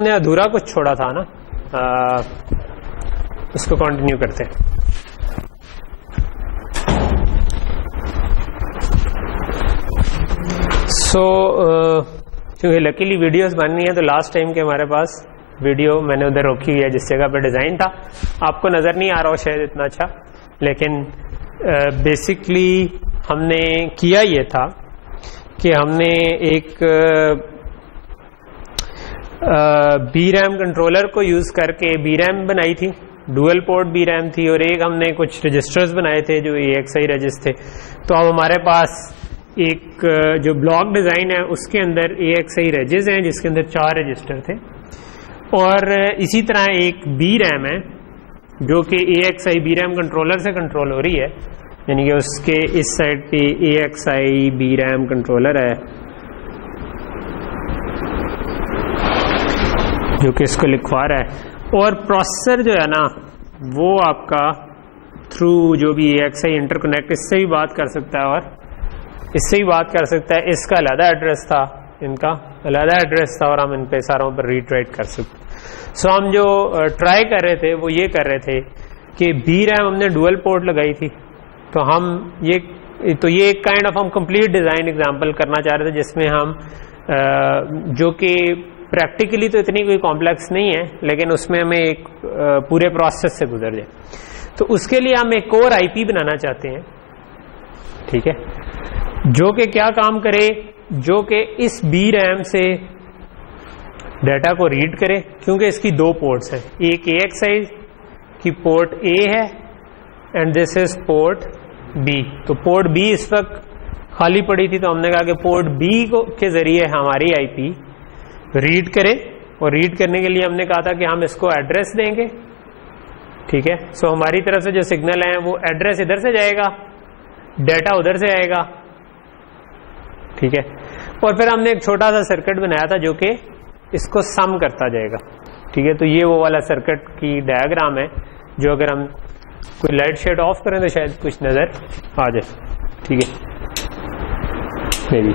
ने अधूरा कुछ छोड़ा था ना, उसको कंटिन्यू करते हैं। क्योंकि लकीली वीडियोस बन रही है तो लास्ट टाइम के हमारे पास वीडियो मैंने उधर रोकी हुई है जिस जगह पे डिजाइन था, आपको नजर नहीं आ रहा हो शायद इतना अच्छा, लेकिन बेसिकली हमने किया ये था कि हमने एक BRAM कंट्रोलर को यूज करके BRAM बनाई थी, डुअल पोर्ट BRAM थी, और एक हमने कुछ रजिस्टर्स बनाए थे जो AXI रजिस्टर थे। तो अब हमारे पास एक जो ब्लॉक डिजाइन है उसके अंदर AXI रजिस हैं जिसके अंदर 4 रजिस्टर थे, और इसी तरह एक BRAM है जो कि AXI BRAM कंट्रोलर से कंट्रोल हो रही है, यानी कि उसके इस साइड पे AXI BRAM कंट्रोलर है जो कि इसको लिखवा रहा है, और प्रोसेसर जो है ना वो आपका थ्रू जो भी AXI इंटरकनेक्ट इससे भी बात कर सकता है और इससे भी बात कर सकता है। इसका अलग एड्रेस था, इनका अलग एड्रेस था, और हम इन पे सारों पर रीड राइट कर सकते। सो हम जो ट्राई कर रहे थे वो ये कर रहे थे कि BRAM हमने डुअल पोर्ट लगाई थी, तो हम ये एक काइंड ऑफ हम कंप्लीट डिजाइन एग्जांपल करना चाह रहे थे जिसमें हम जो कि प्रैक्टिकली तो इतनी कोई कॉम्प्लेक्स नहीं है लेकिन उसमें हमें एक पूरे प्रोसेस से गुजर जाए। तो उसके लिए हम एक और IP बनाना चाहते हैं, ठीक है, जो कि क्या काम करे, जो कि इस BRAM से डाटा को रीड करे, क्योंकि इसकी 2 पोर्ट्स हैं, एक AXI की पोर्ट A है and this is port B। तो पोर्ट B इस वक्त खाली पड़ी थी, तो हमने कहा कि पोर्ट B के जरिए हमारी IP रीड करे, और रीड करने के लिए हमने कहा था कि हम इसको एड्रेस देंगे, ठीक है। सो हमारी तरफ से जो सिग्नल है वो एड्रेस इधर से जाएगा, डाटा उधर से आएगा, ठीक है। और फिर हमने एक छोटा सा सर्किट बनाया था जो कि इसको सम करता जाएगा, ठीक है। तो ये वो वाला सर्किट की डायग्राम है जो अगर हम कोई लाइट शेड ऑफ करें तो शायद कुछ नजर आ जाए, ठीक है। मे बी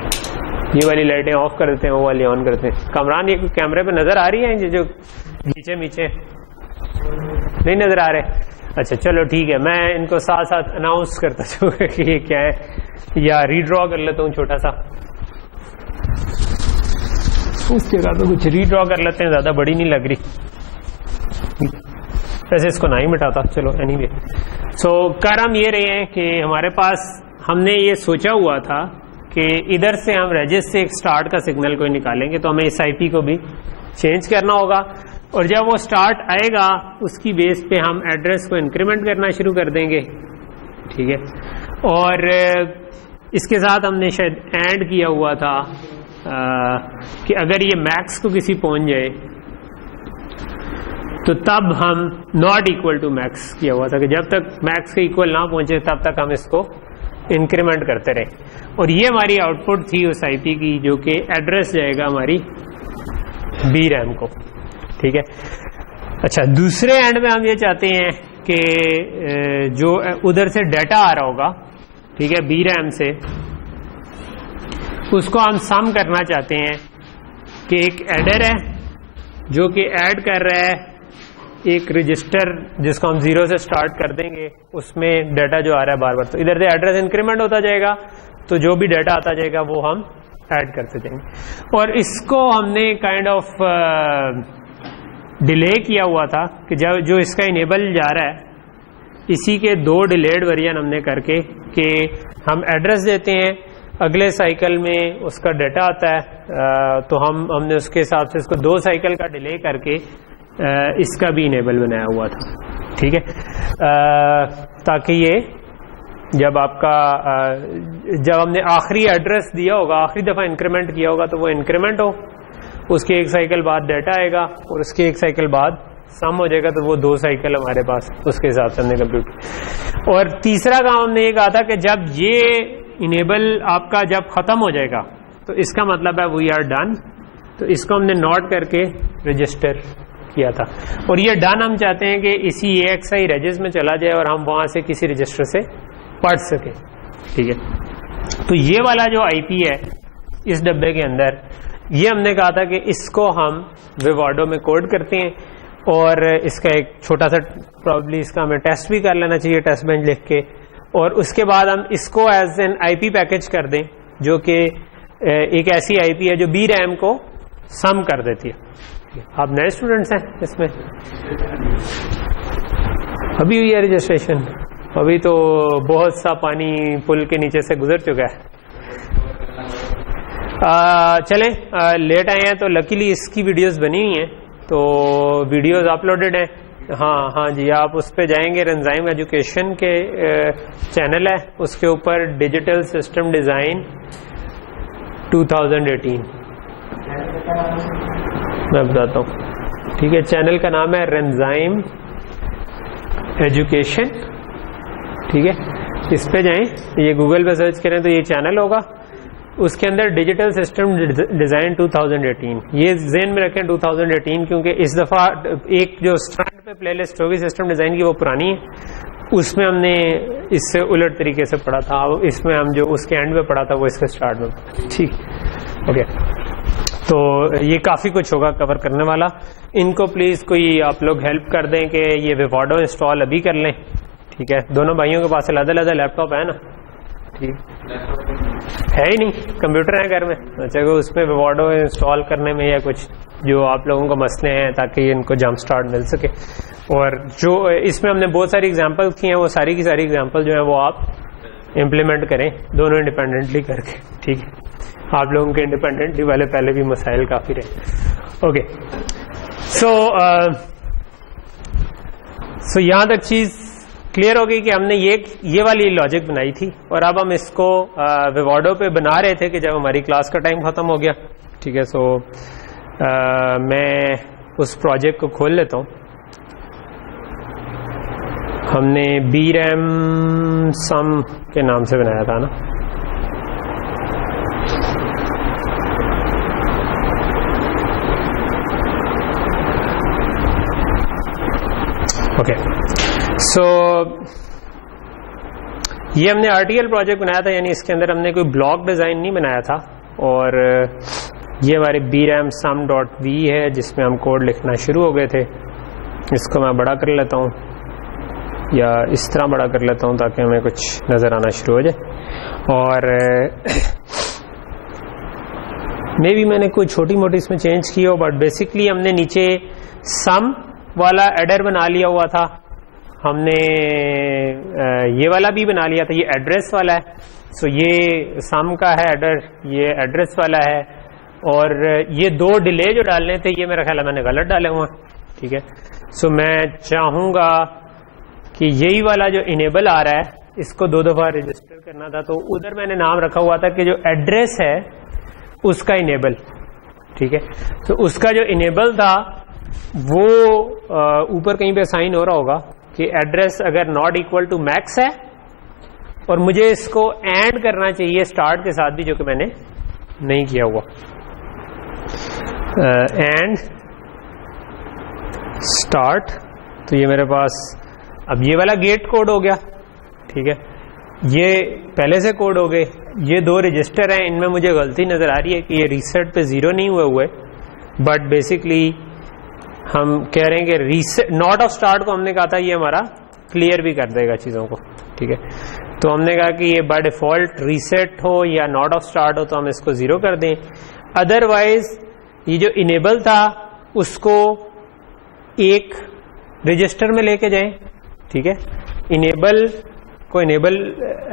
ये वाली लाइटें ऑफ कर देते हैं, वो वाली ऑन करते हैं। कामरान ये कैमरे पे नजर आ रही है जो नीचे नीचे नहीं नजर आ रहे? अच्छा चलो ठीक है, मैं इनको साथ साथ अनाउंस करता चलूंगा कि ये क्या है, या रीड्रॉ कर लेता हूँ छोटा सा, उस जगह पे कुछ रीड्रॉ कर लेते हैं, ज्यादा बड़ी नहीं लग रही, वैसे इसको ना ही मिटाता, चलो एनीवे। सो कर हम ये रहे हैं कि हमारे पास हमने ये सोचा हुआ था कि इधर से हम रजिस्टर से एक स्टार्ट का सिग्नल कोई निकालेंगे, तो हमें इस IP को भी चेंज करना होगा, और जब वो स्टार्ट आएगा उसकी बेस पे हम एड्रेस को इंक्रीमेंट करना शुरू कर देंगे, ठीक है। और इसके साथ हमने शायद ऐड किया हुआ था कि अगर ये मैक्स को किसी पहुंच जाए तो तब हम नॉट इक्वल टू मैक्स किया हुआ था कि जब तक मैक्स के इक्वल ना पहुंचे तब तक हम इसको इंक्रीमेंट करते रहे, और ये हमारी आउटपुट थी उस IP की जो कि एड्रेस जाएगा हमारी BRAM को, ठीक है। अच्छा, दूसरे एंड में हम ये चाहते हैं कि जो उधर से डाटा आ रहा होगा, ठीक है, BRAM से, उसको हम सम करना चाहते हैं कि एक एडर है जो कि ऐड कर रहा है एक रजिस्टर जिसको हम 0 से स्टार्ट कर देंगे, उसमें डाटा जो आ रहा है बार बार, तो इधर से एड्रेस इंक्रीमेंट होता जाएगा, तो जो भी डाटा आता जाएगा वो हम ऐड करते जाएंगे। और इसको हमने काइंड ऑफ डिले किया हुआ था कि जब जो इसका इनेबल जा रहा है इसी के 2 डिलेड वर्जन हमने करके कि हम एड्रेस देते हैं, अगले साइकिल में उसका डाटा आता है, तो हमने उसके हिसाब से इसको 2 साइकिल का डिले करके इसका भी इनेबल बनाया हुआ था, ठीक है, ताकि ये जब आपका जब हमने आखिरी एड्रेस दिया होगा, आखिरी दफा इंक्रीमेंट किया होगा, तो वो इंक्रीमेंट हो, उसके 1 साइकिल बाद डाटा आएगा और उसके 1 साइकिल बाद सम हो जाएगा, तो वो 2 साइकिल हमारे पास उसके हिसाब से हमने कंप्यूट। और तीसरा काम हमने ये कहा था कि जब ये इनेबल आपका जब खत्म हो जाएगा तो इसका मतलब है वी आर डन, तो इसको हमने नोट करके रजिस्टर किया था, और ये डन हम चाहते हैं कि इसी AXI रजिस्टर में चला जाए और हम वहां से किसी रजिस्टर से पढ़ सके, ठीक है। तो ये वाला जो IP है इस डब्बे के अंदर, ये हमने कहा था कि इसको हम विवाडो में कोड करते हैं और इसका एक छोटा सा प्रॉब्ली इसका हमें टेस्ट भी कर लेना चाहिए टेस्ट बेंच लिख के, और उसके बाद हम इसको एज एन आईपी पैकेज कर दें जो कि एक ऐसी आईपी है जो बी रैम को सम कर देती है। आप नए स्टूडेंट्स हैं इसमें? अभी हुई है रजिस्ट्रेशन? अभी तो बहुत सा पानी पुल के नीचे से गुजर चुका है। चलें, लेट आए हैं तो लकीली इसकी वीडियोस बनी हुई हैं, तो वीडियोस अपलोडेड हैं। हाँ जी, आप उस पे जाएंगे, रंजाइम एजुकेशन के चैनल है, उसके ऊपर डिजिटल सिस्टम डिज़ाइन 2018 मैं बताता हूँ, ठीक है। चैनल का नाम है रंजाइम एजुकेशन, ठीक है। इस पे जाएं, ये गूगल पे सर्च करें तो ये चैनल होगा, उसके अंदर डिजिटल सिस्टम डिज़ाइन 2018, ये ज़हन में रखें 2018, क्योंकि इस दफ़ा एक जो स्टार्ट पे प्लेलिस्ट होगी सिस्टम डिज़ाइन की वो पुरानी है, उसमें हमने इससे उलट तरीके से पढ़ा था, इसमें हम जो उसके एंड में पढ़ा था वो इसके स्टार्ट में, ठीक, ओके। तो ये काफ़ी कुछ होगा कवर करने वाला। इनको प्लीज़ कोई आप लोग हेल्प कर दें कि ये विवाडो इंस्टॉल अभी कर लें, ठीक है। दोनों भाइयों के पास अलग-अलग लैपटॉप है ना? ठीक है ही नहीं, कंप्यूटर है घर में, अच्छा उसमें विवाडो इंस्टॉल करने में या कुछ जो आप लोगों को मसले हैं ताकि इनको जंप स्टार्ट मिल सके। और जो इसमें हमने बहुत सारी एग्जांपल की हैं, वो सारी की सारी एग्जांपल जो है वो आप इम्प्लीमेंट करें दोनों इंडिपेंडेंटली करके, ठीक है। आप लोगों के इंडिपेंडेंटली वाले पहले भी मसाइल काफ़ी रहे, ओके। सो यहाँ तक चीज़ क्लियर हो गई कि हमने ये वाली लॉजिक बनाई थी, और अब हम इसको विवाडो पे बना रहे थे कि जब हमारी क्लास का टाइम खत्म हो गया, ठीक है। सो मैं उस प्रोजेक्ट को खोल लेता हूँ। हमने बी रैम सम के नाम से बनाया था ना, ओके। सो ये हमने आरटीएल प्रोजेक्ट बनाया था, यानी इसके अंदर हमने कोई ब्लॉक डिज़ाइन नहीं बनाया था, और ये हमारे brams_sum.v है जिसमें हम कोड लिखना शुरू हो गए थे। इसको मैं बड़ा कर लेता हूँ, या इस तरह बड़ा कर लेता हूँ ताकि हमें कुछ नज़र आना शुरू हो जाए। और मे भी मैंने कोई छोटी मोटी इसमें चेंज की हो, बट बेसिकली हमने नीचे सम वाला एडर बना लिया हुआ था, हमने ये वाला भी बना लिया था, ये एड्रेस वाला है। सो ये सम का है एडर, ये एड्रेस वाला है, और ये दो डिले जो डालने थे ये मेरा ख्याल है मैंने गलत डाले हुए हैं, ठीक है। सो मैं चाहूँगा कि यही वाला जो इनेबल आ रहा है इसको 2 दफ़ा रजिस्टर करना था, तो उधर मैंने नाम रखा हुआ था कि जो एड्रेस है उसका इनेबल, ठीक है। तो उसका जो इनेबल था वो ऊपर कहीं पे साइन हो रहा होगा कि एड्रेस अगर नॉट इक्वल टू मैक्स है, और मुझे इसको एंड करना चाहिए स्टार्ट के साथ भी, जो कि मैंने नहीं किया हुआ। एंड स्टार्ट, तो ये मेरे पास अब ये वाला गेट कोड हो गया, ठीक है। ये पहले से कोड हो गए, ये 2 रजिस्टर हैं, इनमें मुझे गलती नजर आ रही है कि ये रीसेट पे 0 नहीं हुए, बट बेसिकली हम कह रहे हैं कि रीसेट नॉट ऑफ स्टार्ट को हमने कहा था ये हमारा क्लियर भी कर देगा चीज़ों को, ठीक है। तो हमने कहा कि ये बाय डिफॉल्ट रीसेट हो या नॉट ऑफ स्टार्ट हो तो हम इसको 0 कर दें। अदरवाइज ये जो इनेबल था उसको एक रजिस्टर में लेके जाएं, ठीक है। इनेबल को इनेबल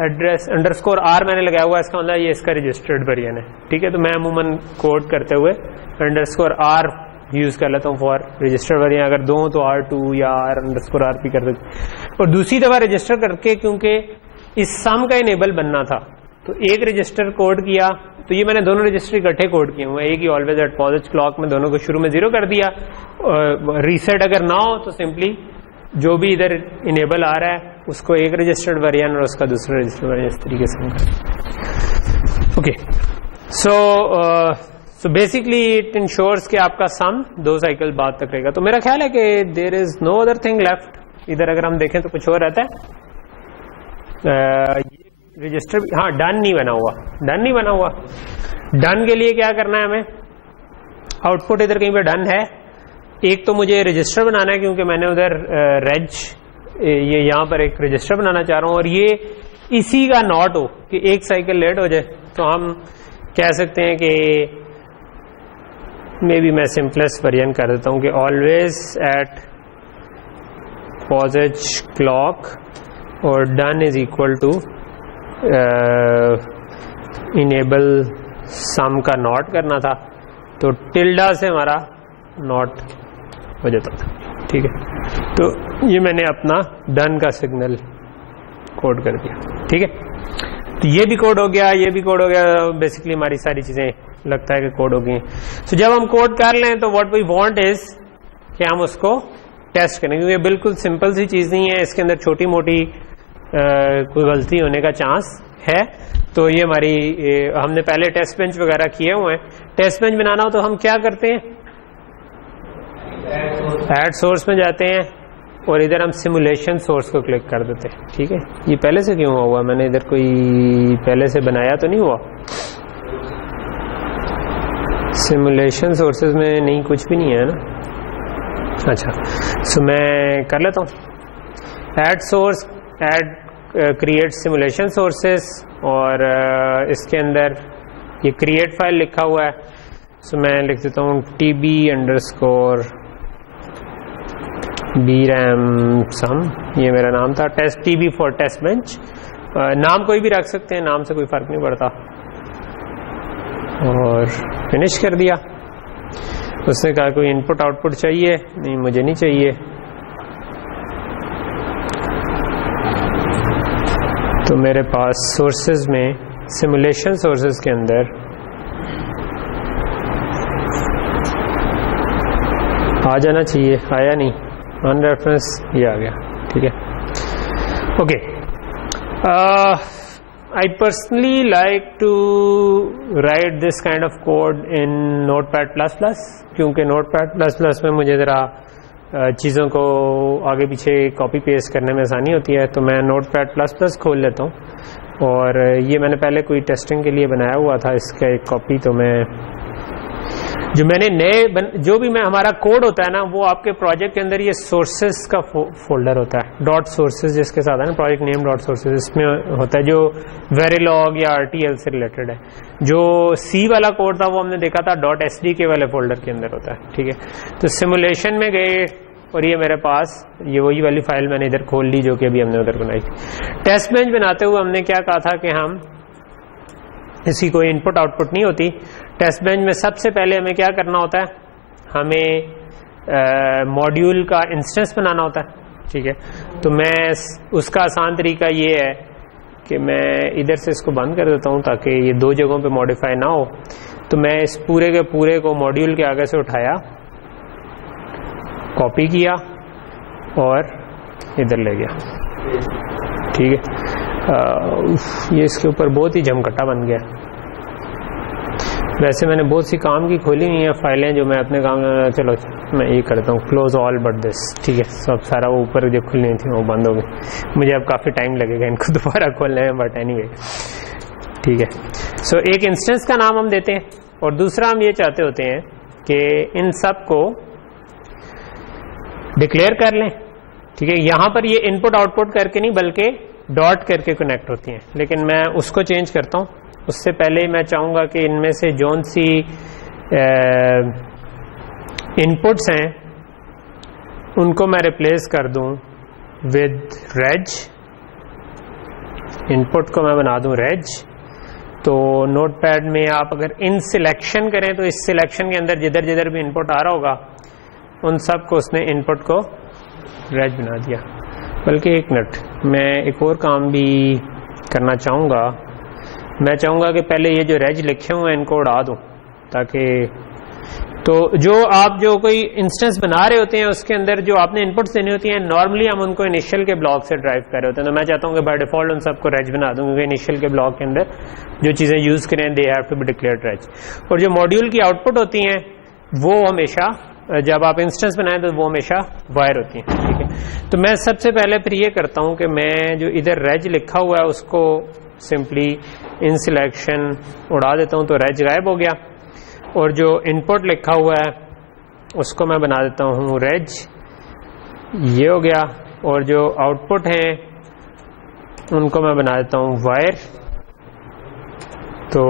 एड्रेस _r मैंने लगाया हुआ है, इसका मतलब ये इसका रजिस्टर्ड वेरिएंट है, ठीक है। तो मैं अमूमन कोड करते हुए _r यूज कर लेता हूँ फॉर रजिस्टर वेरिएंट, अगर 2 तो R2 या r_r भी कर देते। और दूसरी दफा रजिस्टर करके, क्योंकि इस सम का इनेबल बनना था, तो एक रजिस्टर कोड किया, तो ये मैंने दोनों रजिस्टर इकट्ठे कोड किए हुए, एक ही ऑलवेज एट पॉजिटिव क्लॉक में दोनों को शुरू में 0 कर दिया। रीसेट अगर ना हो तो सिंपली जो भी इधर इनेबल आ रहा है उसको एक रजिस्टर्ड वेरिएंट और उसका दूसरा रजिस्टर्ड वेरिएंट, इस तरीके से। Okay, so basically it ensures कि आपका सम 2 साइकिल बाद तक रहेगा। तो मेरा ख्याल है कि there is no other thing left. इधर अगर हम देखें तो कुछ और रहता है, ये रजिस्टर, हाँ डन नहीं बना हुआ, डन नहीं बना हुआ। डन के लिए क्या करना है हमें, आउटपुट इधर कहीं पे डन है। एक तो मुझे रजिस्टर बनाना है क्योंकि मैंने उधर रेज ये यहाँ पर एक रजिस्टर बनाना चाह रहा हूँ और ये इसी का नॉट हो कि एक साइकिल लेट हो जाए, तो हम कह सकते हैं कि मे बी मैं सिंपलेस्ट वर्जन कर देता हूँ कि ऑलवेज एट पॉजिज क्लॉक और done is equal to enable sum का नॉट करना था, तो टिल्डा से हमारा नॉट हो जाता था। ठीक है, तो ये मैंने अपना डन का सिग्नल कोड कर दिया। ठीक है, तो ये भी कोड हो गया, ये भी कोड हो गया, बेसिकली हमारी सारी चीजें लगता है कि कोड हो गई। तो जब हम कोड कर लें तो व्हाट वी वांट इज कि हम उसको टेस्ट करें, क्योंकि बिल्कुल सिंपल सी चीज नहीं है, इसके अंदर छोटी मोटी कोई गलती होने का चांस है। तो ये हमारी हमने पहले टेस्ट बेंच वगैरह किए हुए हैं। टेस्ट बेंच बनाना हो तो हम क्या करते हैं, ऐड सोर्स में जाते हैं और इधर हम सिमुलेशन सोर्स को क्लिक कर देते हैं। ठीक है, ये पहले से क्यों हुआ, मैंने इधर कोई पहले से बनाया तो नहीं हुआ, सिमुलेशन सोर्सेज में नहीं, कुछ भी नहीं है ना। अच्छा, सो मैं कर लेता हूँ add source, add create simulation sources, और इसके अंदर ये क्रिएट फाइल लिखा हुआ है। सो मैं लिख देता हूँ tb_bram sum, ये मेरा नाम था, test tb for test bench. नाम कोई भी रख सकते हैं, नाम से कोई फर्क नहीं पड़ता। और फिनिश कर दिया। उसने कहा कोई इनपुट आउटपुट चाहिए, नहीं मुझे नहीं चाहिए। तो मेरे पास सोर्सेज में सिमुलेशन सोर्सेज के अंदर आ जाना चाहिए, आया नहीं, ऑन रेफरेंस ये आ गया। ठीक है, okay. I personally like to write this kind of code in Notepad++, क्योंकि Notepad++ में मुझे ज़रा चीज़ों को आगे पीछे कॉपी पेस्ट करने में आसानी होती है। तो मैं Notepad++ खोल लेता हूँ और ये मैंने पहले कोई टेस्टिंग के लिए बनाया हुआ था, इसका एक कॉपी तो मैं जो मैंने जो भी मैं हमारा कोड होता है ना, वो आपके प्रोजेक्ट के अंदर ये सोर्सेस का फोल्डर होता है, डॉट सोर्सेस जिसके साथ है ना, प्रोजेक्ट नेम डॉट सोर्सेस, इसमें होता है जो वेरिलॉग या RTL से रिलेटेड है। जो सी वाला कोड था वो हमने देखा था .sdk वाले फोल्डर के अंदर होता है। ठीक है, तो सिमुलेशन में गए और ये मेरे पास ये वही वाली फाइल मैंने इधर खोल ली जो कि अभी हमने उधर बनाई थी। टेस्ट बेंच बनाते हुए हमने क्या कहा था कि हम इसी कोई इनपुट आउटपुट नहीं होती। टेस्ट बेंच में सबसे पहले हमें क्या करना होता है, हमें मॉड्यूल का इंस्टेंस बनाना होता है। ठीक है, तो मैं उसका आसान तरीका ये है कि मैं इधर से इसको बंद कर देता हूँ ताकि ये दो जगहों पे मॉडिफाई ना हो। तो मैं इस पूरे के पूरे को मॉड्यूल के आगे से उठाया, कॉपी किया और इधर ले गया। ठीक है, ये इसके ऊपर बहुत ही जमकट्टा बन गया। वैसे मैंने बहुत सी काम की खोली हुई है फाइलें जो मैं अपने काम में, चलो मैं ये करता हूँ क्लोज ऑल बट दिस। ठीक है, सब सारा वो ऊपर जो खुलनी थी वो बंद हो गई। मुझे अब काफ़ी टाइम लगेगा इनको दोबारा खोलने में, बट एनीवे ठीक है। सो एक इंस्टेंस का नाम हम देते हैं और दूसरा हम ये चाहते होते हैं कि इन सब को डिक्लेयर कर लें। ठीक है, यहाँ पर ये इनपुट आउटपुट करके नहीं बल्कि डॉट करके कनेक्ट होती हैं, लेकिन मैं उसको चेंज करता हूँ। उससे पहले मैं चाहूँगा कि इनमें से जौन सी इनपुट्स हैं उनको मैं रिप्लेस कर दूँ विद रेज। इनपुट को मैं बना दूँ रेज। तो नोटपैड में आप अगर इन सिलेक्शन करें तो इस सिलेक्शन के अंदर जिधर जिधर भी इनपुट आ रहा होगा उन सब को उसने इनपुट को रेज बना दिया। बल्कि एक मिनट, मैं एक और काम भी करना चाहूँगा। मैं चाहूँगा कि पहले ये जो रेज लिखे हुए हैं इनको उड़ा दूँ, ताकि तो जो आप जो कोई इंस्टेंस बना रहे होते हैं उसके अंदर जो आपने इनपुट्स देनी होती हैं, नॉर्मली हम उनको इनिशियल के ब्लॉक से ड्राइव कर रहे होते हैं। तो मैं चाहता हूँ कि बाय डिफॉल्ट उन सबको रेज बना दूँ, क्योंकि इनिशियल के ब्लॉक के अंदर जो चीज़ें यूज़ करें they have to be declared regs. और जो मॉड्यूल की आउटपुट होती हैं वो हमेशा, जब आप इंस्टेंस बनाएं तो वो हमेशा वायर होती हैं। ठीक है, तो मैं सबसे पहले फिर ये करता हूँ कि मैं जो इधर रेज लिखा हुआ है उसको सिंपली इन सिलेक्शन उड़ा देता हूँ, तो रेज गायब हो गया। और जो इनपुट लिखा हुआ है उसको मैं बना देता हूँ रेज, ये हो गया। और जो आउटपुट हैं उनको मैं बना देता हूँ वायर, तो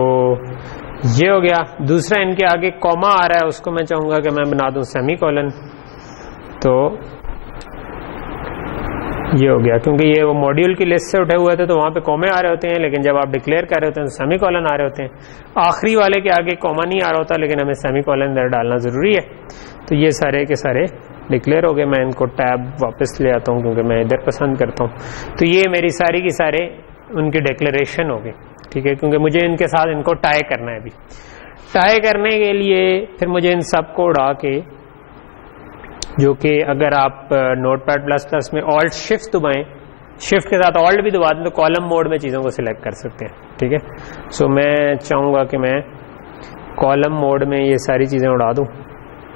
ये हो गया। दूसरा इनके आगे कॉमा आ रहा है, उसको मैं चाहूँगा कि मैं बना दूँ सेमीकोलन, तो ये हो गया। क्योंकि ये वो मॉड्यूल की लिस्ट से उठे हुए थे तो वहाँ पे कॉमे आ रहे होते हैं, लेकिन जब आप डिक्लेयर कर रहे होते हैं तो सेमीकोलन आ रहे होते हैं। आखिरी वाले के आगे कॉमा नहीं आ रहा होता, लेकिन हमें सेमीकोलन इधर डालना ज़रूरी है। तो ये सारे के सारे डिक्लेयर हो गए। मैं इनको टैब वापस ले आता हूँ क्योंकि मैं इधर पसंद करता हूँ। तो ये मेरी सारी की सारे उनकी डिक्लेरेशन हो गई, ठीक है, क्योंकि मुझे इनके साथ इनको टाई करना है। अभी टाई करने के लिए फिर मुझे इन सब को उड़ा के, जो कि अगर आप नोटपैड प्लस प्लस में ऑल्ट शिफ्ट दबाएं, शिफ्ट के साथ ऑल्ट भी दबा दें तो कॉलम मोड में चीज़ों को सिलेक्ट कर सकते हैं, ठीक है। सो मैं चाहूँगा कि मैं कॉलम मोड में ये सारी चीज़ें उड़ा दूँ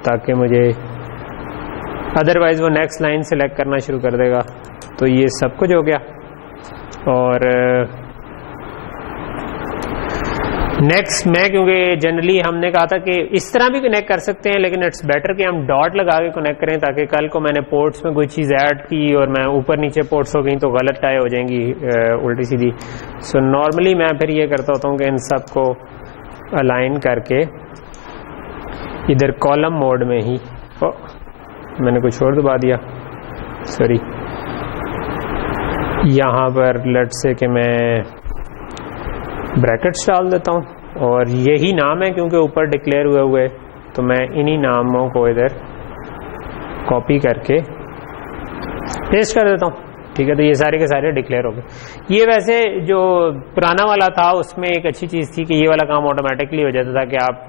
ताकि मुझे, अदरवाइज वो नेक्स्ट लाइन सिलेक्ट करना शुरू कर देगा। तो ये सब कुछ हो गया। और नेक्स्ट मैं, क्योंकि जनरली हमने कहा था कि इस तरह भी कनेक्ट कर सकते हैं, लेकिन इट्स बेटर कि हम डॉट लगा के कनेक्ट करें ताकि कल को मैंने पोर्ट्स में कोई चीज़ ऐड की और मैं ऊपर नीचे पोर्ट्स हो गई तो गलत टाई हो जाएंगी उल्टी सीधी। सो नॉर्मली मैं फिर ये करता होता हूँ कि इन सब को अलाइन करके इधर कॉलम मोड में ही, मैंने कुछ और दबा दिया, सॉरी, यहाँ पर लेट से कि मैं ब्रैकेट्स डाल देता हूँ और यही नाम है क्योंकि ऊपर डिक्लेयर हुए तो मैं इन्हीं नामों को इधर कॉपी करके पेस्ट कर देता हूँ, ठीक है। तो ये सारे के सारे डिक्लेयर हो गए। ये वैसे जो पुराना वाला था उसमें एक अच्छी चीज़ थी कि ये वाला काम ऑटोमेटिकली हो जाता था कि आप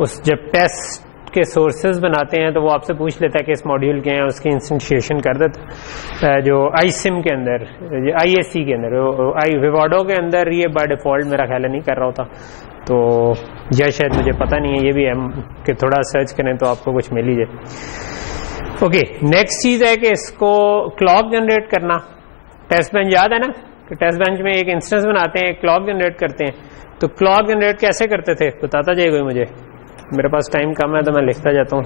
उस जब टेस्ट के सोर्सेज बनाते हैं तो वो आपसे पूछ लेता है कि इस मॉड्यूल के हैं, उसकी इंस्टेंशिएशन कर देता है। जो आईसिम के अंदर, आईएससी के अंदर, विवाडो के अंदर ये बाय डिफ़ॉल्ट मेरा ख्याल नहीं कर रहा होता, तो यह शायद मुझे पता नहीं है, ये भी है कि थोड़ा सर्च करें तो आपको कुछ मिल ही जाए। ओके, नेक्स्ट चीज़ है कि इसको क्लॉक जनरेट करना। टेस्ट बेंच याद है ना कि टेस्ट बेंच में एक इंस्टेंस बनाते हैं, क्लॉक जनरेट करते हैं। तो क्लॉक जनरेट कैसे करते थे बताता जाएगा मुझे, मेरे पास टाइम कम है तो मैं लिखता जाता हूँ।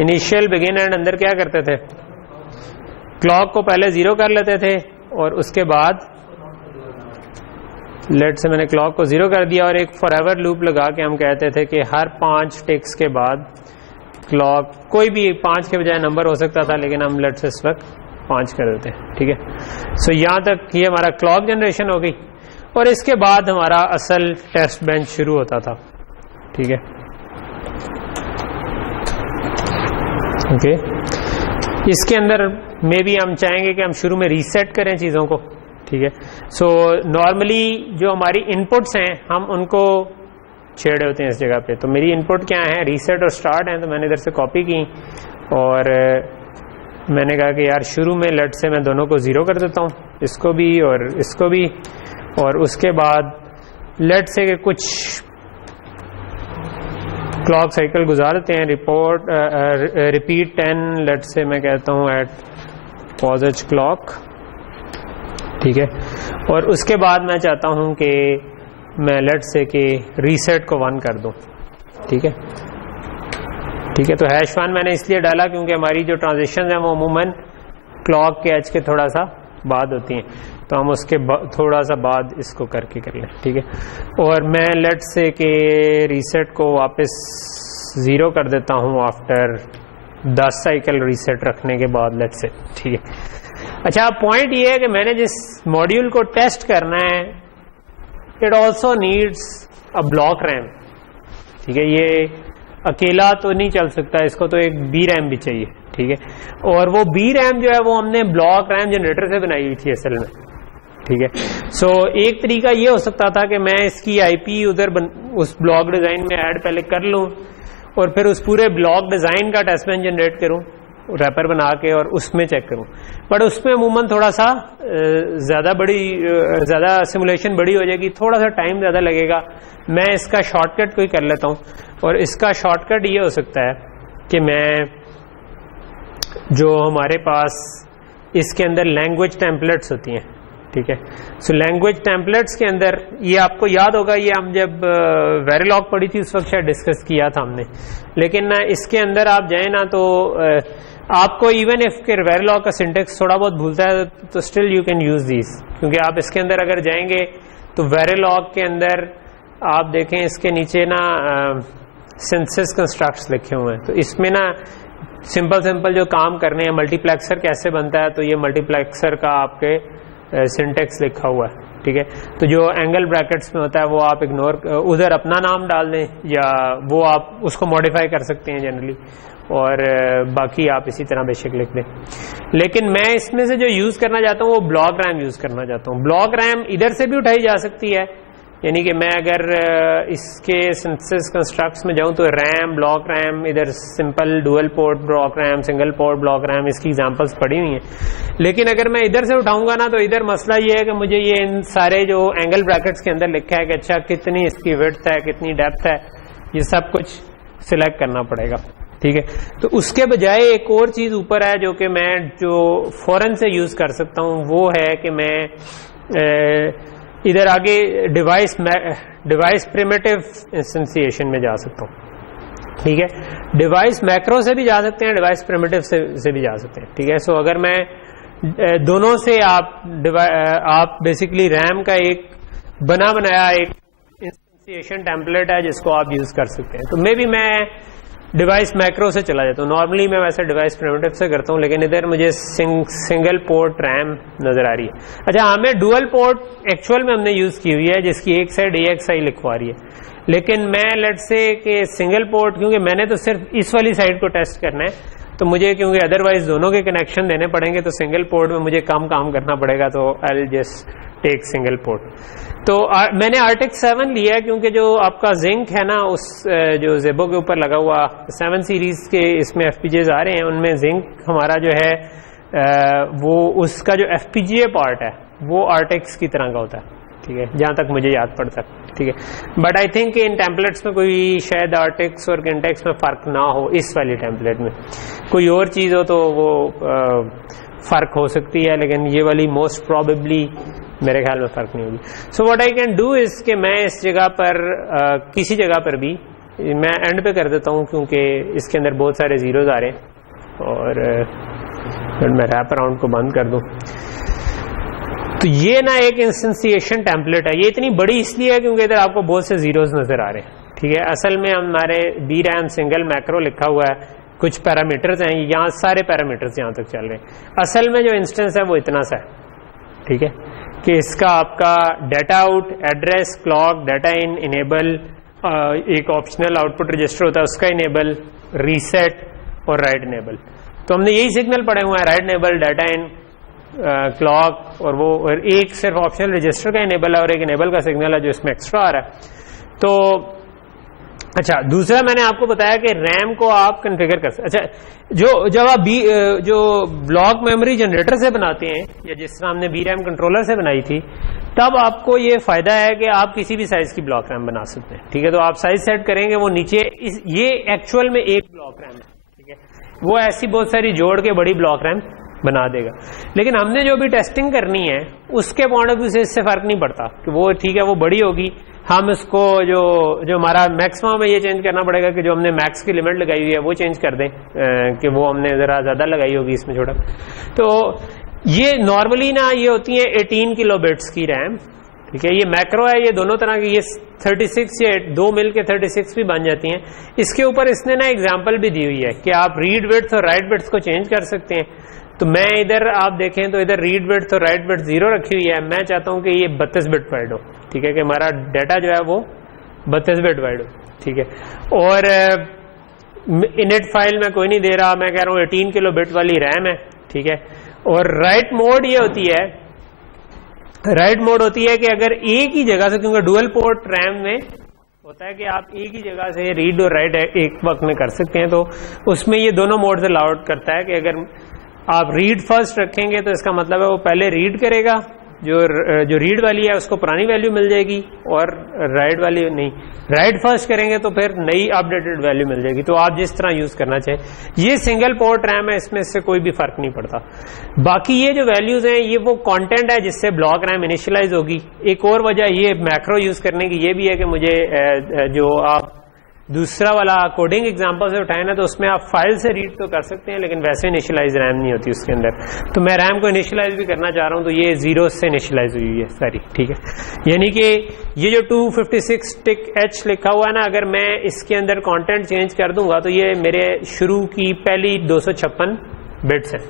इनिशियल, बिगिन एंड अंदर क्या करते थे, क्लॉक को पहले 0 कर लेते थे और उसके बाद लेट से मैंने क्लॉक को 0 कर दिया और एक फॉरएवर लूप लगा के हम कहते थे कि हर 5 टिक्स के बाद क्लॉक, कोई भी 5 के बजाय नंबर हो सकता था, लेकिन हम लेट से इस वक्त 5 कर देते हैं, ठीक है। सो यहाँ तक ये हमारा क्लॉक जनरेशन हो गई और इसके बाद हमारा असल टेस्ट बेंच शुरू होता था, ठीक है। ओके, इसके अंदर में भी हम चाहेंगे कि हम शुरू में रीसेट करें चीज़ों को, ठीक है। सो नॉर्मली जो हमारी इनपुट्स हैं हम उनको छेड़े होते हैं इस जगह पे। तो मेरी इनपुट क्या है, रीसेट और स्टार्ट है, तो मैंने इधर से कॉपी की और मैंने कहा कि यार शुरू में लेट से मैं दोनों को 0 कर देता हूँ, इसको भी और इसको भी, और उसके बाद लेट से कि कुछ क्लॉक साइकिल गुजार देते हैं, रिपीट 10, लेट से मैं कहता हूँ एट पॉजिटिव क्लॉक, ठीक है। और उसके बाद मैं चाहता हूँ कि मैं लेट से कि रीसेट को 1 कर दूं, ठीक है, ठीक है। तो #1 मैंने इसलिए डाला क्योंकि हमारी जो ट्रांजिशन है वो अमूमन क्लॉक के एज के थोड़ा सा बाद होती हैं, तो हम उसके थोड़ा सा बाद इसको करके कर लें, ठीक है। और मैं लेट से कि रीसेट को वापस 0 कर देता हूँ आफ्टर 10 साइकिल रीसेट रखने के बाद, लेट से, ठीक है। अच्छा, पॉइंट ये है कि मैंने जिस मॉड्यूल को टेस्ट करना है it also needs a block RAM, ठीक है। ये अकेला तो नहीं चल सकता, इसको तो एक बी रैम भी चाहिए, ठीक है। और वो बी रैम जो है वो हमने ब्लॉक रैम जनरेटर से बनाई हुई थी असल में, ठीक है। सो एक तरीका ये हो सकता था कि मैं इसकी आईपी उधर उस ब्लॉक डिजाइन में ऐड पहले कर लूं और फिर उस पूरे ब्लॉक डिजाइन का टेस्ट बेंच जनरेट करूं रैपर बना के और उसमें चेक करूं, बट उसमें अमूमन थोड़ा सा ज्यादा सिमुलेशन बड़ी हो जाएगी, थोड़ा सा टाइम ज्यादा लगेगा। मैं इसका शॉर्टकट कोई कर लेता हूं और इसका शॉर्टकट ये हो सकता है कि मैं जो हमारे पास इसके अंदर लैंग्वेज टेम्पलेट्स होती हैं, ठीक है। सो लैंग्वेज टेम्पलेट्स के अंदर ये आपको याद होगा, ये हम जब वेरिलॉग पढ़ी थी उस वक्त शायद डिस्कस किया था हमने, लेकिन इसके अंदर आप जाए ना तो आपको इवन इफ के वेरिलॉग का सिंटेक्स थोड़ा बहुत भूलता है तो still you can use these, क्योंकि आप इसके अंदर अगर जाएंगे तो वेरिलॉग के अंदर आप देखें इसके नीचे ना सिंथेसिस कंस्ट्रक्ट्स लिखे हुए हैं, तो इसमें ना सिंपल जो काम करने हैं, मल्टीप्लेक्सर कैसे बनता है, तो ये मल्टीप्लेक्सर का आपके सिंटेक्स लिखा हुआ है, ठीक है। तो जो एंगल ब्रैकेट्स में होता है वो आप इग्नोर, उधर अपना नाम डाल दें या वो आप उसको मॉडिफाई कर सकते हैं जनरली, और बाकी आप इसी तरह बेशक लिख दें। लेकिन मैं इसमें से जो यूज करना चाहता हूँ वो ब्लॉक रैम यूज करना चाहता हूँ। ब्लॉक रैम इधर से भी उठाई जा सकती है, यानी कि मैं अगर इसके सिंथेसिस कंस्ट्रक्ट्स में जाऊं तो रैम, ब्लॉक रैम, इधर simple dual port block RAM, single port block RAM, इसकी एग्जांपल्स पड़ी हुई हैं। लेकिन अगर मैं इधर से उठाऊंगा ना तो इधर मसला ये है कि मुझे ये इन सारे जो एंगल ब्रैकेट्स के अंदर लिखा है कि अच्छा कितनी इसकी विड्थ है, कितनी डेप्थ है, ये सब कुछ सिलेक्ट करना पड़ेगा, ठीक है। तो उसके बजाय एक और चीज ऊपर है जो कि मैं जो फौरन से यूज कर सकता हूं, वो है कि मैं इधर आगे डिवाइस प्रिमिटिव इंस्टेंसिएशन में जा सकता हूं, ठीक है। डिवाइस मैक्रो से भी जा सकते हैं, डिवाइस प्रिमिटिव से भी जा सकते हैं, ठीक है। सो अगर मैं दोनों से आप बेसिकली रैम का एक बनाया एक इंस्टेंसिएशन टेम्पलेट है जिसको आप यूज कर सकते हैं, तो मे बी मैं डिवाइस मैक्रो से चला जाता हूँ। नॉर्मली मैं वैसे डिवाइस प्रिमिटिव से करता हूँ, लेकिन इधर मुझे सिंगल पोर्ट रैम नजर आ रही है। अच्छा, हमें डुअल पोर्ट एक्चुअल में हमने यूज की हुई है जिसकी एक साइड AXI लिखवा रही है, लेकिन मैं लेट से कि सिंगल पोर्ट, क्योंकि मैंने तो सिर्फ इस वाली साइड को टेस्ट करना है, तो मुझे क्योंकि अदरवाइज दोनों के कनेक्शन देने पड़ेंगे तो सिंगल पोर्ट में मुझे कम काम करना पड़ेगा, तो I will just take single port. तो मैंने Artix 7 लिया है क्योंकि जो आपका जिंक है ना, उस जो जेबो के ऊपर लगा हुआ 7 सीरीज के इसमें FPGAs आ रहे हैं, उनमें जिंक हमारा जो है वो उसका जो FPGA पार्ट है वो Artix की तरह का होता है, ठीक है, जहां तक मुझे याद पड़ता है, ठीक है। But I think in templates में कोई शायद Artix और Kintex में फर्क ना हो, इस वाली टेम्पलेट में कोई और चीज हो तो वो फर्क हो सकती है, लेकिन ये वाली मोस्ट प्रोबेबली मेरे ख्याल में फर्क नहीं होगी। सो what I can do is कि मैं इस जगह पर किसी जगह पर भी मैं एंड पे कर देता हूँ, क्योंकि इसके अंदर बहुत सारे जीरोज आ रहे हैं, और मैं रैप अराउंड को बंद कर दूं। तो ये ना एक इंस्टेंसिएशन टेम्पलेट है, ये इतनी बड़ी इसलिए है क्योंकि इधर आपको बहुत से जीरोज नजर आ रहे हैं, ठीक है। असल में हमारे DRAM सिंगल मैक्रो लिखा हुआ है, कुछ पैरामीटर्स हैं, यहाँ सारे पैरामीटर्स यहाँ तक चल रहे हैं। असल में जो इंस्टेंस है वो इतना सा है, ठीक है, कि इसका आपका data out, address, clock, data in, enable, एक ऑप्शनल आउटपुट रजिस्टर होता है उसका इनेबल, रीसेट और राइट इनेबल। तो हमने यही सिग्नल पढ़े हुए हैं, write enable, data in, clock, और वो और एक सिर्फ ऑप्शनल रजिस्टर का इनेबल है और एक इनेबल का सिग्नल है जो इसमें एक्स्ट्रा आ रहा है। तो अच्छा, दूसरा मैंने आपको बताया कि रैम को आप कॉन्फ़िगर कर सकते। अच्छा, जब आप जो ब्लॉक मेमोरी जनरेटर से बनाते हैं या जिस तरह हमने BRAM कंट्रोलर से बनाई थी, तब आपको ये फायदा है कि आप किसी भी साइज की ब्लॉक रैम बना सकते हैं, ठीक है। तो आप साइज सेट करेंगे, वो नीचे ये एक्चुअल में एक ब्लॉक रैम है, ठीक है, वो ऐसी बहुत सारी जोड़ के बड़ी ब्लॉक रैम बना देगा। लेकिन हमने जो भी टेस्टिंग करनी है उसके पॉइंट ऑफ व्यू से इससे फर्क नहीं पड़ता कि वो ठीक है, वो बड़ी होगी, हम इसको जो हमारा मैक्सिमम है ये चेंज करना पड़ेगा कि जो हमने मैक्स की लिमिट लगाई हुई है वो चेंज कर दें, कि वो हमने जरा ज्यादा लगाई होगी इसमें छोटा। तो ये नॉर्मली ना ये होती है 18 किलो बिट्स की रैम, ठीक है। ये मैक्रो है, ये दोनों तरह की, ये 36 या 2 मिल के 36 भी बन जाती हैं। इसके ऊपर इसने ना एग्जाम्पल भी दी हुई है कि आप रीड बिट्स और राइट बिट्स को चेंज कर सकते हैं। तो मैं इधर आप देखें तो इधर रीड बिट्स और राइट बिट्स 0 रखी हुई है, मैं चाहता हूं कि ये 32 बिट वाइड हो, ठीक है, कि हमारा डाटा जो है वो 32 बिट वाइड हो, ठीक है। और इनिट फाइल में कोई नहीं दे रहा, मैं कह रहा हूँ 18 किलो बिट वाली रैम है, ठीक है। और राइट मोड ये होती है, राइट मोड होती है कि अगर एक ही जगह से, क्योंकि डुअल पोर्ट रैम में होता है कि आप एक ही जगह से रीड और राइट एक वक्त में कर सकते हैं, तो उसमें ये दोनों मोड अलाउड करता है कि अगर आप रीड फर्स्ट रखेंगे तो इसका मतलब है वो पहले रीड करेगा जो रीड वाली है उसको पुरानी वैल्यू मिल जाएगी और राइट वाली नहीं, राइट फर्स्ट करेंगे तो फिर नई अपडेटेड वैल्यू मिल जाएगी। तो आप जिस तरह यूज करना चाहें, ये सिंगल पोर्ट रैम है, इसमें इससे कोई भी फर्क नहीं पड़ता। बाकी ये जो वैल्यूज हैं ये वो कंटेंट है जिससे ब्लॉक रैम इनिशियलाइज होगी। एक और वजह ये मैक्रो यूज करने की ये भी है कि मुझे जो आप दूसरा वाला कोडिंग एग्जांपल से उठाए ना, तो उसमें आप फाइल से रीड तो कर सकते हैं लेकिन वैसे इनिशियलाइज रैम नहीं होती उसके अंदर। तो मैं रैम को इनिशियलाइज भी करना चाह रहा हूं तो ये 0 से इनिशियलाइज हुई है सारी, ठीक है। यानी कि ये जो 256 टिक H लिखा हुआ है ना, अगर मैं इसके अंदर कंटेंट चेंज कर दूंगा तो ये मेरे शुरू की पहली 256 बिट्स है,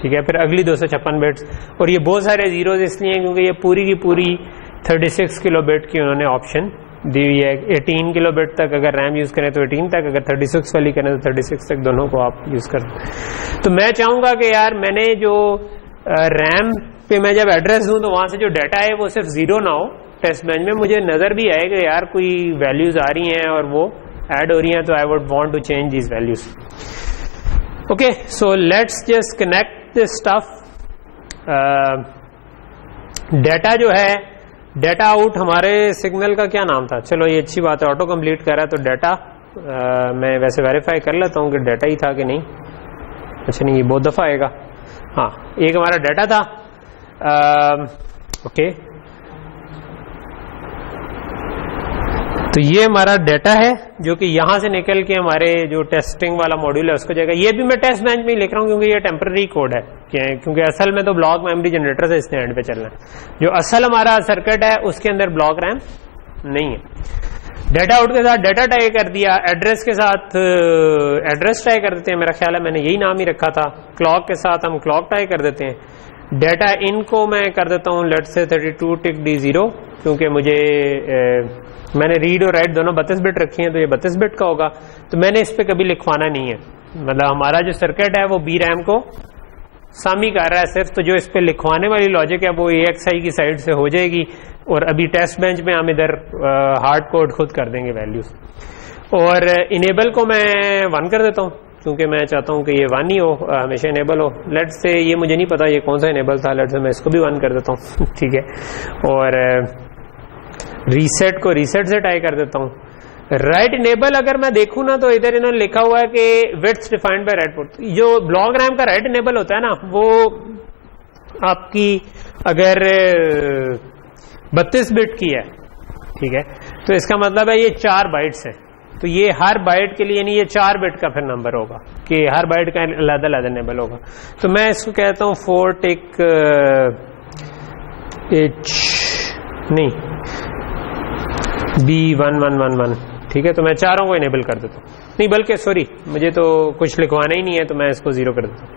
ठीक है। फिर अगली 256 बिट्स, और ये बहुत सारे जीरोज इसलिए क्योंकि ये पूरी की पूरी 36 किलो बिट की उन्होंने ऑप्शन दी हुई है। 18 किलो बिट तक अगर रैम यूज करें तो 18 तक, अगर 36 वाली करें तो 36 तक, दोनों को आप यूज करें। तो मैं चाहूंगा कि यार मैंने जो रैम पे मैं जब एड्रेस दूं तो वहां से जो डाटा है वो सिर्फ 0 ना हो। टेस्ट बेंच में मुझे नजर भी आए कि यार कोई वैल्यूज आ रही हैं और वो ऐड हो रही हैं, तो I would want to change these values. Okay, so let's just connect this stuff. Data जो है, डाटा आउट हमारे सिग्नल का क्या नाम था? चलो ये अच्छी बात है, ऑटो कंप्लीट कर रहा है। तो डाटा मैं वैसे वेरीफाई कर लेता हूँ कि डाटा ही था कि नहीं। अच्छा नहीं, ये बहुत दफा आएगा। हाँ, एक हमारा डाटा था। ओके, तो ये हमारा डाटा है जो कि यहां से निकल के हमारे जो टेस्टिंग वाला मॉड्यूल है उसको जाएगा। ये भी मैं टेस्ट बेंच में ही लिख रहा हूं क्योंकि ये टेम्पररी कोड है, क्योंकि असल में तो ब्लॉक मेमोरी जनरेटर से इसने एंड पे चलना है। जो असल हमारा सर्किट है उसके अंदर ब्लॉक रैम नहीं है। डाटा आउट के साथ डाटा टाई कर दिया, एड्रेस के साथ एड्रेस टाई कर देते हैं, मेरा ख्याल है मैंने यही नाम ही रखा था। क्लॉक के साथ हम क्लॉक टाई कर देते हैं। डाटा इन को मैं कर देता हूँ लेट्स से 32 टिक D0, क्योंकि मुझे मैंने रीड और राइट दोनों 32 बिट रखी हैं तो ये 32 बिट का होगा। तो मैंने इस पे कभी लिखवाना नहीं है, मतलब हमारा जो सर्किट है वो बी रैम को सामी कर रहा है सिर्फ। तो जो इस पे लिखवाने वाली लॉजिक है वो AXI की साइड से हो जाएगी, और अभी टेस्ट बेंच में हम इधर हार्ड कोड खुद कर देंगे वैल्यूज। और इनेबल को मैं 1 कर देता हूँ क्योंकि मैं चाहता हूँ कि ये 1 ही हो, हमेशा इनेबल हो। लेट्स से ये मुझे नहीं पता ये कौन सा इनेबल था, लेट्स से मैं इसको भी 1 कर देता हूँ ठीक है। और रीसेट को रीसेट से टाई कर देता हूँ। राइट इनेबल अगर मैं देखूं ना तो इधर इन्होंने लिखा हुआ है कि width defined by right port. जो ब्लॉक रैम का राइट इनेबल होता है ना, वो आपकी अगर 32 बिट की है, ठीक है, तो इसका मतलब है ये 4 बाइट्स है। तो ये हर बाइट के लिए नहीं, ये 4 बिट का फिर नंबर होगा कि हर बाइट का अलग अलग इनेबल होगा। तो मैं इसको कहता हूँ 4 टिक नहीं B1111, ठीक है। तो मैं चारों को इनेबल कर देता हूँ, नहीं बल्कि सॉरी मुझे तो कुछ लिखवाना ही नहीं है तो मैं इसको 0 कर देता हूँ,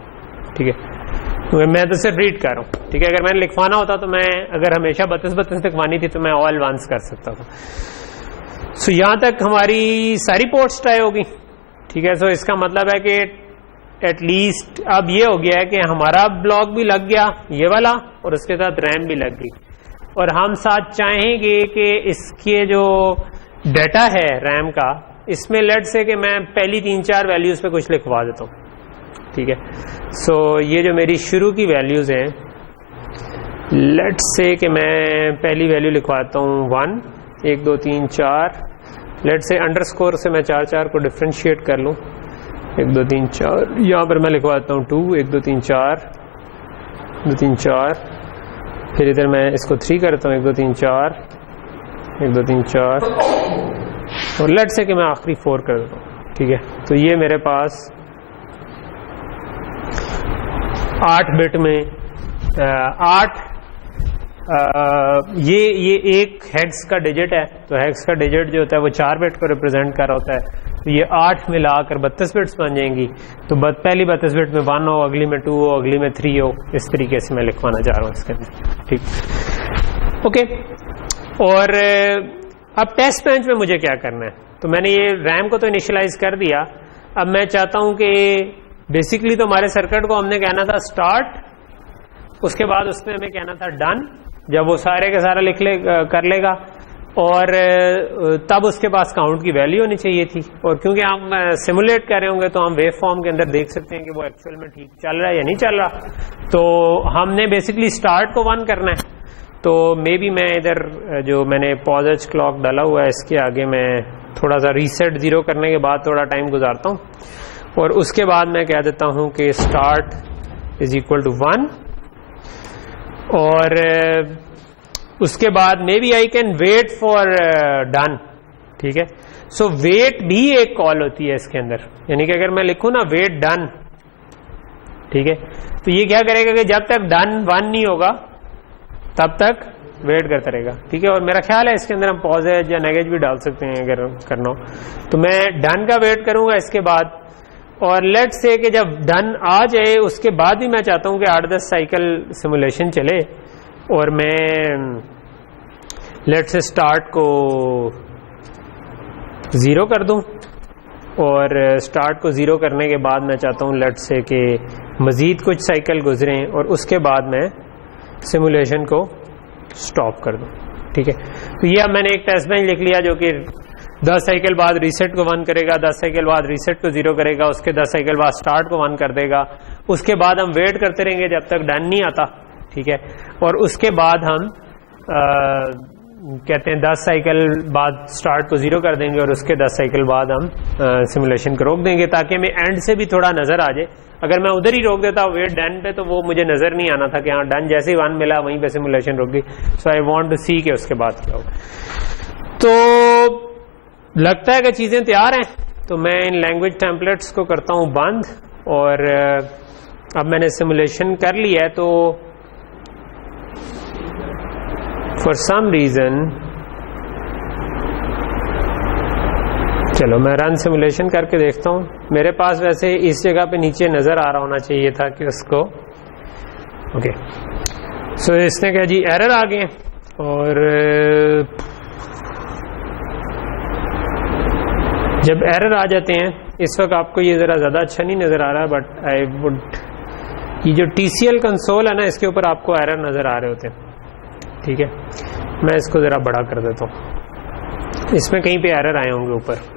ठीक है। मैं तो सिर्फ रीड कर रहा हूँ, ठीक है। अगर मैंने लिखवाना होता तो मैं अगर हमेशा 32 लिखवानी थी तो मैं ऑल वंस कर सकता था। सो यहां तक हमारी सारी पोर्ट्स ट्राई होगी, ठीक है। सो इसका मतलब है कि एटलीस्ट अब ये हो गया है कि हमारा ब्लॉक भी लग गया ये वाला और उसके साथ रैम भी लग गई, और हम साथ चाहेंगे कि इसके जो डाटा है रैम का, इसमें लेट से कि मैं पहली 3-4 वैल्यूज पे कुछ लिखवा देता हूँ, ठीक है। सो ये जो मेरी शुरू की वैल्यूज हैं, लेट से कि मैं पहली वैल्यू लिखवाता हूँ 1 1 2 3 4, लेट से अंडरस्कोर से मैं 4 को डिफ्रेंशिएट कर लूँ 1 2 3 4। यहाँ पर मैं लिखवाता हूँ 2 1 2 3 4 2 3 4, फिर इधर मैं इसको 3 करता हूँ 1 2 3 4 1 2 3 4, और लेट से कि मैं आखिरी 4 कर देता हूँ, ठीक है। तो ये मेरे पास 8 बिट में 8 ये एक हेक्स का डिजिट है। तो हेक्स का डिजिट जो होता है वो 4 बिट को रिप्रेजेंट कर रहा होता है। तो ये 8 मिलाकर 32 बिट्स बन जाएंगी। तो पहली 32 बिट में 1 हो, अगली में 2 हो, अगली में 3 हो। इस तरीके से मैं लिखवाना चाह रहा हूँ इसके अंदर, ठीक, ओके। और अब टेस्ट बेंच में मुझे क्या करना है? तो मैंने ये रैम को तो इनिशियलाइज कर दिया। अब मैं चाहता हूँ कि बेसिकली तो हमारे सर्किट को हमने कहना था स्टार्ट, उसके बाद उसमें हमें कहना था डन, जब वो सारे के सारा कर लेगा, और तब उसके पास काउंट की वैल्यू होनी चाहिए थी। और क्योंकि हम सिमुलेट कर रहे होंगे तो हम वेव फॉर्म के अंदर देख सकते हैं कि वो एक्चुअल में ठीक चल रहा है या नहीं चल रहा। तो हमने बेसिकली स्टार्ट को 1 करना है। तो मे बी मैं इधर जो मैंने पॉज क्लॉक डाला हुआ है इसके आगे मैं थोड़ा सा रीसेट 0 करने के बाद थोड़ा टाइम गुजारता हूँ और उसके बाद मैं कह देता हूँ कि स्टार्ट इज इक्वल टू 1 और उसके बाद maybe I can wait for done. ठीक है, सो वेट भी एक कॉल होती है इसके अंदर, यानी कि अगर मैं लिखूं ना वेट डन, ठीक है, तो ये क्या करेगा कि जब तक डन 1 नहीं होगा तब तक वेट करता रहेगा। ठीक है, और मेरा ख्याल है इसके अंदर हम पॉजेज या नेगेज भी डाल सकते हैं अगर करना हो। तो मैं डन का वेट करूंगा इसके बाद, और लेट से कि जब डन आ जाए उसके बाद भी मैं चाहता हूं कि 8-10 साइकिल सिमुलेशन चले और मैं लेट से स्टार्ट को 0 कर दूं और स्टार्ट को 0 करने के बाद मैं चाहता हूं लेट से कि मजीद कुछ साइकिल गुजरें और उसके बाद मैं सिमुलेशन को स्टॉप कर दूं। ठीक है, तो ये अब मैंने एक टेस्ट बेंच लिख लिया जो कि 10 साइकिल बाद रीसेट को 1 करेगा, 10 साइकिल बाद रीसेट को 0 करेगा, उसके 10 साइकिल बाद स्टार्ट को 1 कर देगा, उसके बाद हम वेट करते रहेंगे जब तक डन नहीं आता। ठीक है, और उसके बाद हम कहते हैं 10 साइकिल बाद स्टार्ट को 0 कर देंगे और उसके 10 साइकिल बाद हम सिमुलेशन को रोक देंगे ताकि हमें एंड से भी थोड़ा नजर आ जाए। अगर मैं उधर ही रोक देता वेट डन पे तो वो मुझे नजर नहीं आना था कि हाँ डन जैसे ही 1 मिला वहीं पे सिमुलेशन रुक गई। सो आई वांट टू सी के उसके बाद क्या होगा। तो लगता है कि चीजें तैयार हैं, तो मैं इन लैंग्वेज टेम्पलेट्स को करता हूं बंद और अब मैंने सिमुलेशन कर लिया है। तो फॉर सम रीजन चलो मैं रन सिमुलेशन करके देखता हूं। मेरे पास वैसे इस जगह पे नीचे नजर आ रहा होना चाहिए था कि उसको ओके। सो इसने कहा जी एरर आ गए और जब एरर आ जाते हैं इस वक्त आपको ये जरा ज्यादा अच्छा नहीं नजर आ रहा है, बट आई वुड ये जो TCL कंसोल है ना इसके ऊपर आपको एरर नजर आ रहे होते हैं। ठीक है, मैं इसको जरा बड़ा कर देता हूं, इसमें कहीं पे एरर आए होंगे ऊपर।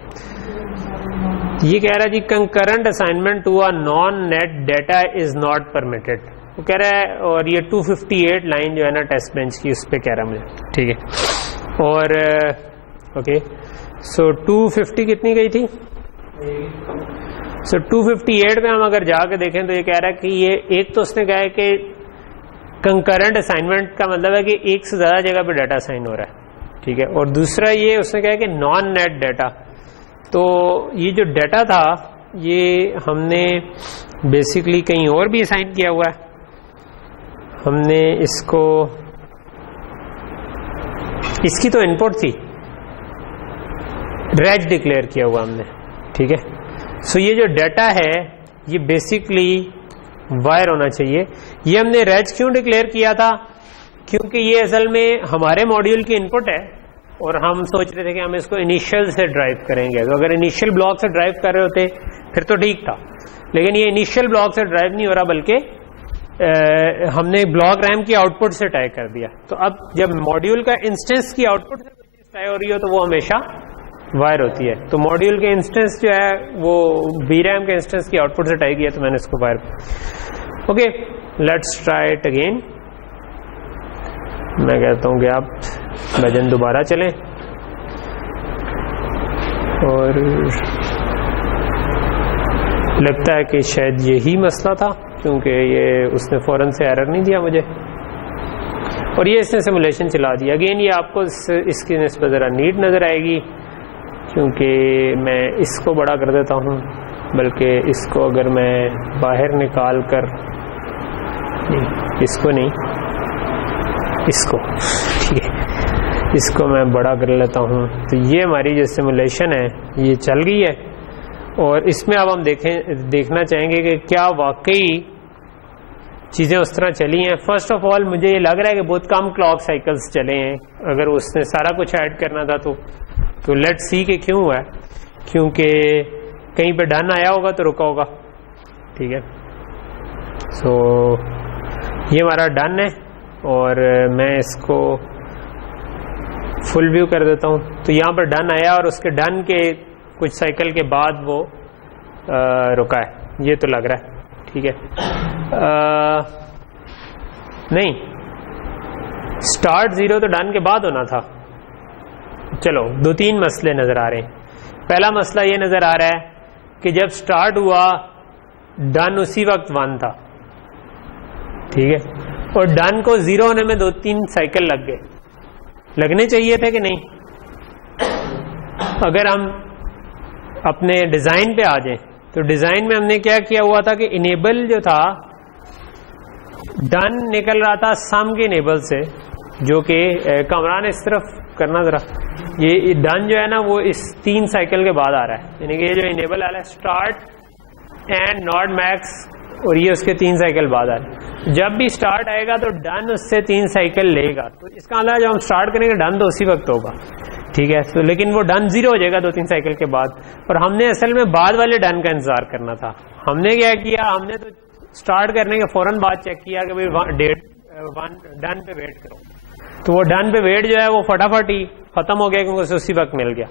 ये कह रहा है जी concurrent assignment to a non net data is not permitted, वो कह रहा है। और ये 258 लाइन जो है ना टेस्ट बेंच की उस पर कह रहा है मुझे। ठीक है, और ओके सो 250 कितनी गई थी? सो 258 पे हम अगर जाके देखें तो ये कह रहा है कि ये एक तो उसने कहा है कि कंकरेंट असाइनमेंट का मतलब है कि एक से ज्यादा जगह पे डाटा असाइन हो रहा है। ठीक है, और दूसरा ये उसने कहा है कि नॉन नेट डाटा, तो ये जो डाटा था ये हमने बेसिकली कहीं और भी असाइन किया हुआ है। हमने इसको इसकी तो इनपुट थी, रेज डिक्लेयर किया हुआ हमने। ठीक है, सो ये जो डाटा है ये बेसिकली वायर होना चाहिए। ये हमने रेज क्यों डिक्लेयर किया था? क्योंकि ये असल में हमारे मॉड्यूल की इनपुट है और हम सोच रहे थे कि हम इसको इनिशियल से ड्राइव करेंगे। तो अगर इनिशियल ब्लॉक से ड्राइव कर रहे होते फिर तो ठीक था, लेकिन ये इनिशियल ब्लॉक से ड्राइव नहीं हो रहा बल्कि हमने ब्लॉक रैम की आउटपुट से टाई कर दिया। तो अब जब मॉड्यूल का इंस्टेंस की आउटपुट से कोई चीज टाई हो रही हो तो वो हमेशा वायर होती है। तो मॉड्यूल के इंस्टेंस जो है वो VRAM के इंस्टेंस की आउटपुट से टाई किया, तो मैंने इसको wire. Okay, let's try it again. मैं कहता हूं कि आप भजन दोबारा चलें और लगता है कि शायद यही मसला था क्योंकि ये उसने फौरन से एरर नहीं दिया मुझे और ये इसने सिमुलेशन चला दिया। अगेन ये आपको इसकी निस्बत ज़रा नीट नज़र आएगी क्योंकि मैं इसको बड़ा कर देता हूँ, बल्कि इसको अगर मैं बाहर निकाल कर नहीं, इसको नहीं, इसको ठीक है, इसको मैं बड़ा कर लेता हूँ। तो ये हमारी जो सिमुलेशन है ये चल गई है और इसमें अब हम देखना चाहेंगे कि क्या वाकई चीज़ें उस तरह चली हैं। फर्स्ट ऑफ ऑल मुझे ये लग रहा है कि बहुत कम क्लॉक साइकिल्स चले हैं। अगर उसने सारा कुछ ऐड करना था तो लेट्स सी कि क्यों हुआ है, क्योंकि कहीं पे डन आया होगा तो रुका होगा। ठीक है, सो ये हमारा डन है और मैं इसको फुल व्यू कर देता हूँ। तो यहाँ पर डन आया और उसके डन के कुछ साइकिल के बाद वो रुका है, ये तो लग रहा है। ठीक है, नहीं स्टार्ट 0 तो डन के बाद होना था। चलो 2-3 मसले नजर आ रहे हैं। पहला मसला ये नजर आ रहा है कि जब स्टार्ट हुआ डन उसी वक्त 1 था, ठीक है, और डन को 0 होने में 2-3 साइकिल लग गए, लगने चाहिए थे कि नहीं? अगर हम अपने डिजाइन पे आ जाएं तो डिजाइन में हमने क्या किया हुआ था कि इनेबल जो था डन निकल रहा था सम के इनेबल से, जो कि कमरान इस तरफ करना जरा, ये डन जो है ना वो इस 3 साइकिल के बाद आ रहा है, यानी कि ये जो इनेबल आ रहा है स्टार्ट एंड नॉट मैक्स, और ये उसके 3 साइकिल बाद आ रहा है। जब भी स्टार्ट आएगा तो डन उससे 3 साइकिल लेगा, तो इसका मतलब जब हम स्टार्ट करेंगे डन तो उसी वक्त होगा, ठीक है। तो लेकिन वो डन 0 हो जाएगा 2-3 साइकिल के बाद, और हमने असल में बाद वाले डन का इंतजार करना था। हमने क्या किया, हमने तो स्टार्ट करने के फौरन बाद चेक किया कि भाई डन पे वेट करो, तो वो डन पे वेट जो है वो फटाफट ही खत्म हो गया क्योंकि उसे उसी वक्त मिल गया।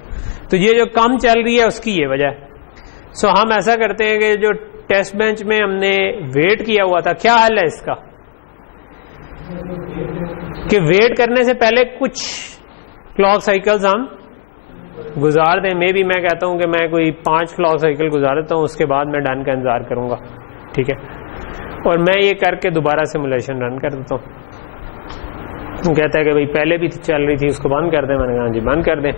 तो ये जो कम चल रही है उसकी ये वजह है। सो हम ऐसा करते हैं कि जो टेस्ट बेंच में हमने वेट किया हुआ था, क्या हाल है इसका कि वेट करने से पहले कुछ क्लॉक साइकिल्स हम गुजार दें। मे भी मैं कहता हूं कि मैं कोई 5 क्लॉक साइकिल गुजार देता हूं, उसके बाद मैं डन का इंतजार करूंगा, ठीक है, और मैं ये करके दोबारा सिमुलेशन रन कर देता हूं। कहता है कि भाई पहले भी चल रही थी, उसको बंद कर दें। मैंने कहा जी बंद कर दें।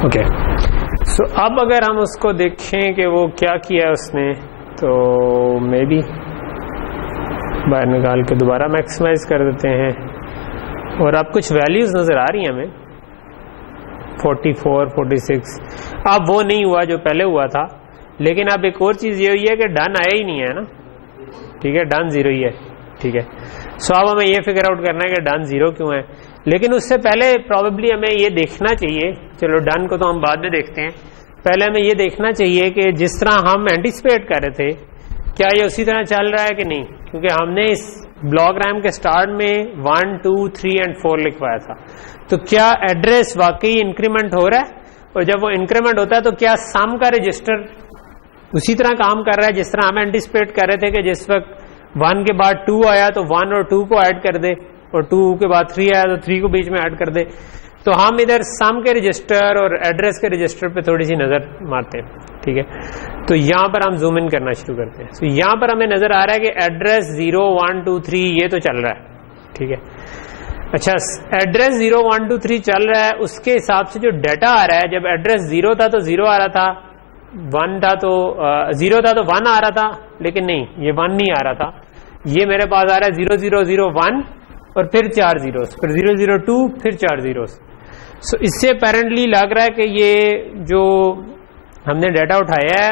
ओके, सो अब अगर हम उसको देखें कि वो क्या किया है उसने, तो मे बी बाहर निकाल के दोबारा मैक्सिमाइज कर देते हैं, और अब कुछ वैल्यूज नजर आ रही हैं हमें 44, 46। अब वो नहीं हुआ जो पहले हुआ था, लेकिन अब एक और चीज ये हुई है कि डन आया ही नहीं है ना, ठीक है, डन 0 ही है, ठीक है। सो अब हमें ये फिगर आउट करना है कि डन 0 क्यों है, लेकिन उससे पहले प्रोबेबली हमें ये देखना चाहिए, चलो डन को तो हम बाद में देखते हैं, पहले हमें ये देखना चाहिए कि जिस तरह हम एंटिसिपेट कर रहे थे क्या ये उसी तरह चल रहा है कि नहीं, क्योंकि हमने इस ब्लॉक रैम के स्टार्ट में 1, 2, 3 एंड 4 लिखवाया था। तो क्या एड्रेस वाकई इंक्रीमेंट हो रहा है, और जब वो इंक्रीमेंट होता है तो क्या सम का रजिस्टर उसी तरह काम कर रहा है जिस तरह हम एंटिसिपेट कर रहे थे कि जिस वक्त 1 के बाद 2 आया तो 1 और 2 को ऐड कर दे, और 2 के बाद 3 आया तो 3 को बीच में ऐड कर दे। तो हम इधर सम के रजिस्टर और एड्रेस के रजिस्टर पे थोड़ी सी नजर मारते हैं, ठीक है। तो यहां पर हम जूम इन करना शुरू करते हैं। तो यहां पर हमें नजर आ रहा है कि एड्रेस 0, 1, 2, 3 ये तो चल रहा है, ठीक है। अच्छा, एड्रेस 0, 1, 2, 3 चल रहा है, उसके हिसाब से जो डाटा आ रहा है, जब एड्रेस 0 था तो 0 आ रहा था, 1 था तो 0 था तो 1 आ रहा था, लेकिन नहीं, ये 1 नहीं आ रहा था, ये मेरे पास आ रहा है 0, 0, 0, 1 और फिर 4 जीरोस, फिर 0, 0, 2, फिर 4 जीरोस। सो इससे अपेरेंटली लग रहा है कि ये जो हमने डाटा उठाया है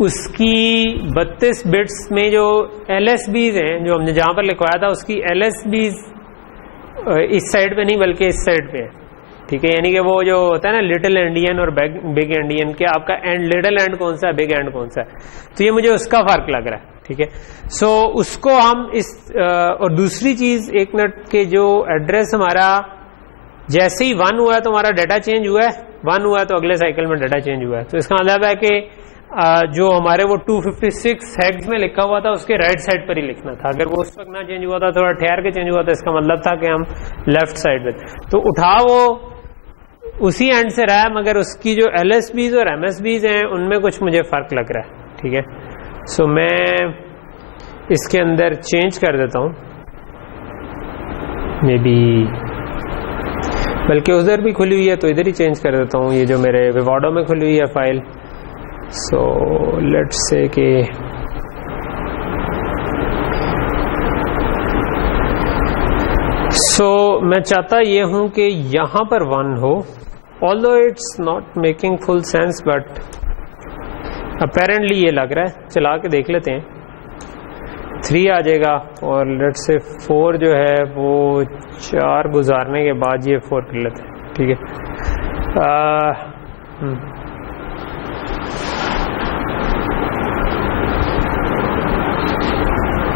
उसकी 32 बिट्स में जो LSBs हैं, जो हमने जहां पर लिखवाया था उसकी LSBs इस साइड पे नहीं बल्कि इस साइड पे है, ठीक है। यानी कि वो जो होता है ना लिटिल एंडियन और बिग एंडियन, के आपका एंड लिटिल एंड कौन सा है, बिग एंड कौन सा है, तो ये मुझे उसका फर्क लग रहा है, ठीक है। सो उसको हम इस और दूसरी चीज 1 मिनट के जो एड्रेस हमारा जैसे ही 1 हुआ है तो हमारा डाटा चेंज हुआ है, 1 हुआ है तो अगले साइकिल में डाटा चेंज हुआ है। तो इसका मतलब है कि जो हमारे वो 256 हेक्स में लिखा हुआ था उसके राइट साइड पर ही लिखना था। अगर वो उस वक्त ना चेंज हुआ था, थोड़ा ठहर के चेंज हुआ था, इसका मतलब था कि हम लेफ्ट साइड पे, तो उठा वो उसी एंड से रहा है, मगर उसकी जो LSBs और MSBs हैं उनमें कुछ मुझे फर्क लग रहा है, ठीक है। सो मैं इसके अंदर चेंज कर देता हूं, मे बी बल्कि उधर भी खुली हुई है तो इधर ही चेंज कर देता हूं, ये जो मेरे विवाडो में खुली हुई है फाइल। सो लेट्स से कि मैं चाहता ये हूं कि यहां पर 1 हो, although it's not making full sense, but apparently ये लग रहा है। चला के देख लेते हैं, 3 आ जाएगा, और लेट्स से 4 जो है वो 4 गुजारने के बाद ये 4 कर लेते हैं, ठीक है।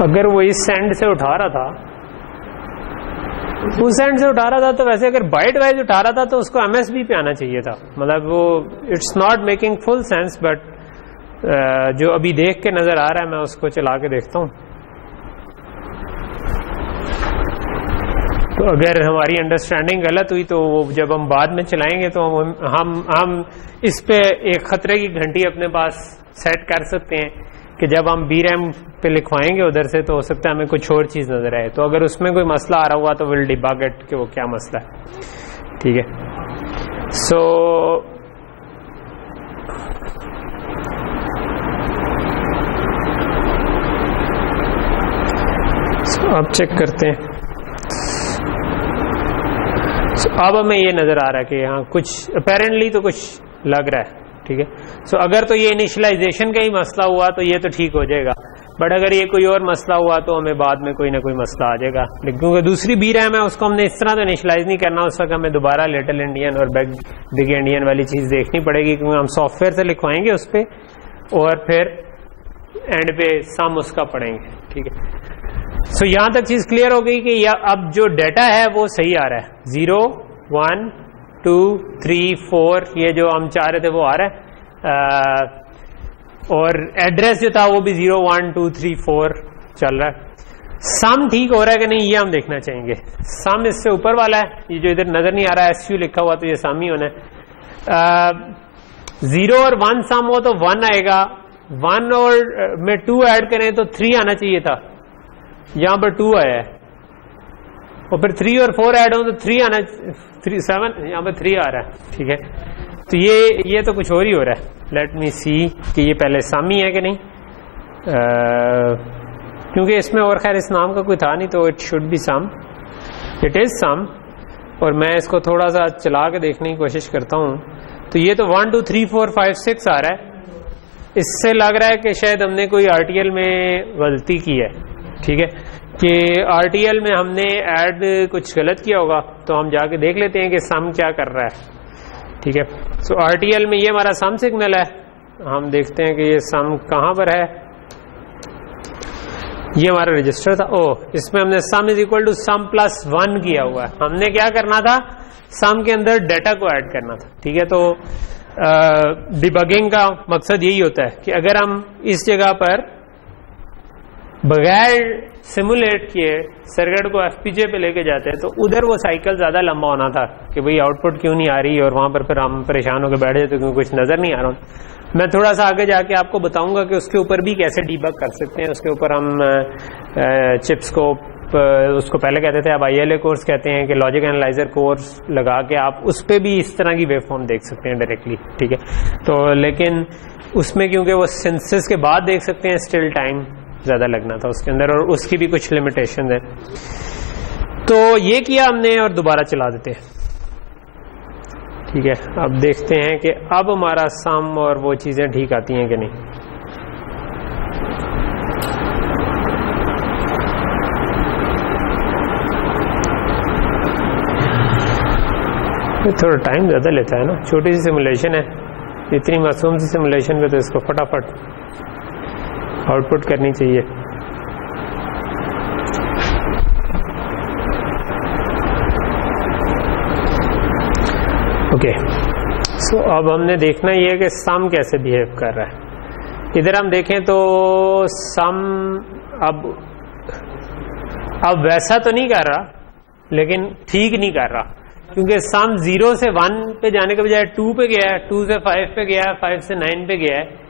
अगर वो इस एंड से उठा रहा था उस एंड से उठा रहा था, तो वैसे अगर बाइट वाइज उठा रहा था तो उसको एमएसबी पे आना चाहिए था, मतलब वो it's not making full sense, but जो अभी देख के नजर आ रहा है मैं उसको चला के देखता हूँ। तो अगर हमारी अंडरस्टैंडिंग गलत हुई तो वो जब हम बाद में चलाएंगे तो हम इस पे एक खतरे की घंटी अपने पास सेट कर सकते हैं कि जब हम BRAM पे लिखवाएंगे उधर से तो हो सकता है हमें कुछ और चीज नजर आए, तो अगर उसमें कोई मसला आ रहा हुआ तो विल डिबग इट कि वो क्या मसला है। ठीक है, सो अब चेक करते हैं। अब हमें ये नजर आ रहा है कि यहाँ कुछ अपेरेंटली तो कुछ लग रहा है। ठीक है, सो अगर तो ये इनिशियलाइजेशन का ही मसला हुआ तो ये तो ठीक हो जाएगा, बट अगर ये कोई और मसला हुआ तो हमें बाद में कोई ना कोई मसला आ जाएगा। लेकिन क्योंकि दूसरी BRAM है उसको हमने इस तरह तो इनिशियलाइज नहीं करना, उस वक्त हमें दोबारा लिटिल इंडियन और बिग इंडियन वाली चीज देखनी पड़ेगी, क्योंकि हम सॉफ्टवेयर से लिखवाएंगे उस पर और फिर एंड पे सम उसका पढ़ेंगे। ठीक है, सो यहां तक चीज क्लियर हो गई कि अब जो डाटा है वो सही आ रहा है, 0 1 2 3 4 ये जो हम चाह रहे थे वो आ रहा है, और एड्रेस जो था वो भी 0 1 2 3 4 चल रहा है। सम ठीक हो रहा है कि नहीं ये हम देखना चाहेंगे। सम इससे ऊपर वाला है, ये जो इधर नजर नहीं आ रहा है SU लिखा हुआ तो ये सम ही होना है। 0 और 1 सम हो तो 1 आएगा, 1 और में 2 ऐड करें तो 3 आना चाहिए था, यहां पर 2 आया है, और फिर 3 और 4 ऐड हो तो 3 आना, 7 यहां पर 3 आ रहा है। ठीक है, तो ये तो कुछ और ही हो रहा है। लेट मी सी कि ये पहले सम ही है कि नहीं, क्योंकि इसमें और खैर इस नाम का कोई था नहीं, तो it should be sum, it is sum. और मैं इसको थोड़ा सा चला के देखने की कोशिश करता हूं, तो ये तो 1 2 3 4 5 6 आ रहा है। इससे लग रहा है कि शायद हमने कोई RTL में गलती की है। ठीक है, कि RTL में हमने ऐड कुछ गलत किया होगा, तो हम जाके देख लेते हैं कि सम क्या कर रहा है। ठीक है, सो RTL में ये हमारा सम सिग्नल है, हम देखते हैं कि ये सम कहां पर है। ये हमारा रजिस्टर था, इसमें हमने sum is equal to sum plus 1 किया हुआ है। हमने क्या करना था, सम के अंदर डाटा को ऐड करना था। ठीक है, तो डिबगिंग का मकसद यही होता है कि अगर हम इस जगह पर बगैर सिमुलेट किए सर्किट को FPGA पे लेके जाते हैं तो उधर वो साइकिल ज्यादा लंबा होना था कि भाई आउटपुट क्यों नहीं आ रही, और वहां पर फिर हम परेशान होकर बैठ जाते क्योंकि कुछ नजर नहीं आ रहा। मैं थोड़ा सा आगे जाके आपको बताऊंगा कि उसके ऊपर भी कैसे डीबग कर सकते हैं। उसके ऊपर हम चिप्स को, उसको पहले कहते थे, अब ILA कोर्स कहते हैं, कि लॉजिक एनालाइजर कोर्स लगा के आप उस पर भी इस तरह की वेवफॉर्म देख सकते हैं डायरेक्टली। ठीक है, तो लेकिन उसमें क्योंकि वो सिंथेसिस के बाद देख सकते हैं, स्टिल टाइम ज्यादा लगना था उसके अंदर, और उसकी भी कुछ लिमिटेशन है। तो ये किया हमने और दोबारा चला देते हैं। ठीक है, अब देखते हैं कि अब हमारा सम और वो चीजें ठीक आती हैं कि नहीं। थोड़ा टाइम ज्यादा लेता है ना, छोटी सी सिमुलेशन है, इतनी मासूम सी सिमुलेशन पे तो इसको फटाफट आउटपुट करनी चाहिए। ओके, सो अब हमने देखना ये है कि सम कैसे बिहेव कर रहा है। इधर हम देखें तो सम अब वैसा तो नहीं कर रहा, लेकिन ठीक नहीं कर रहा, क्योंकि सम 0 से 1 पे जाने के बजाय 2 पे गया है, 2 से 5 पे गया है, 5 से 9 पे गया है।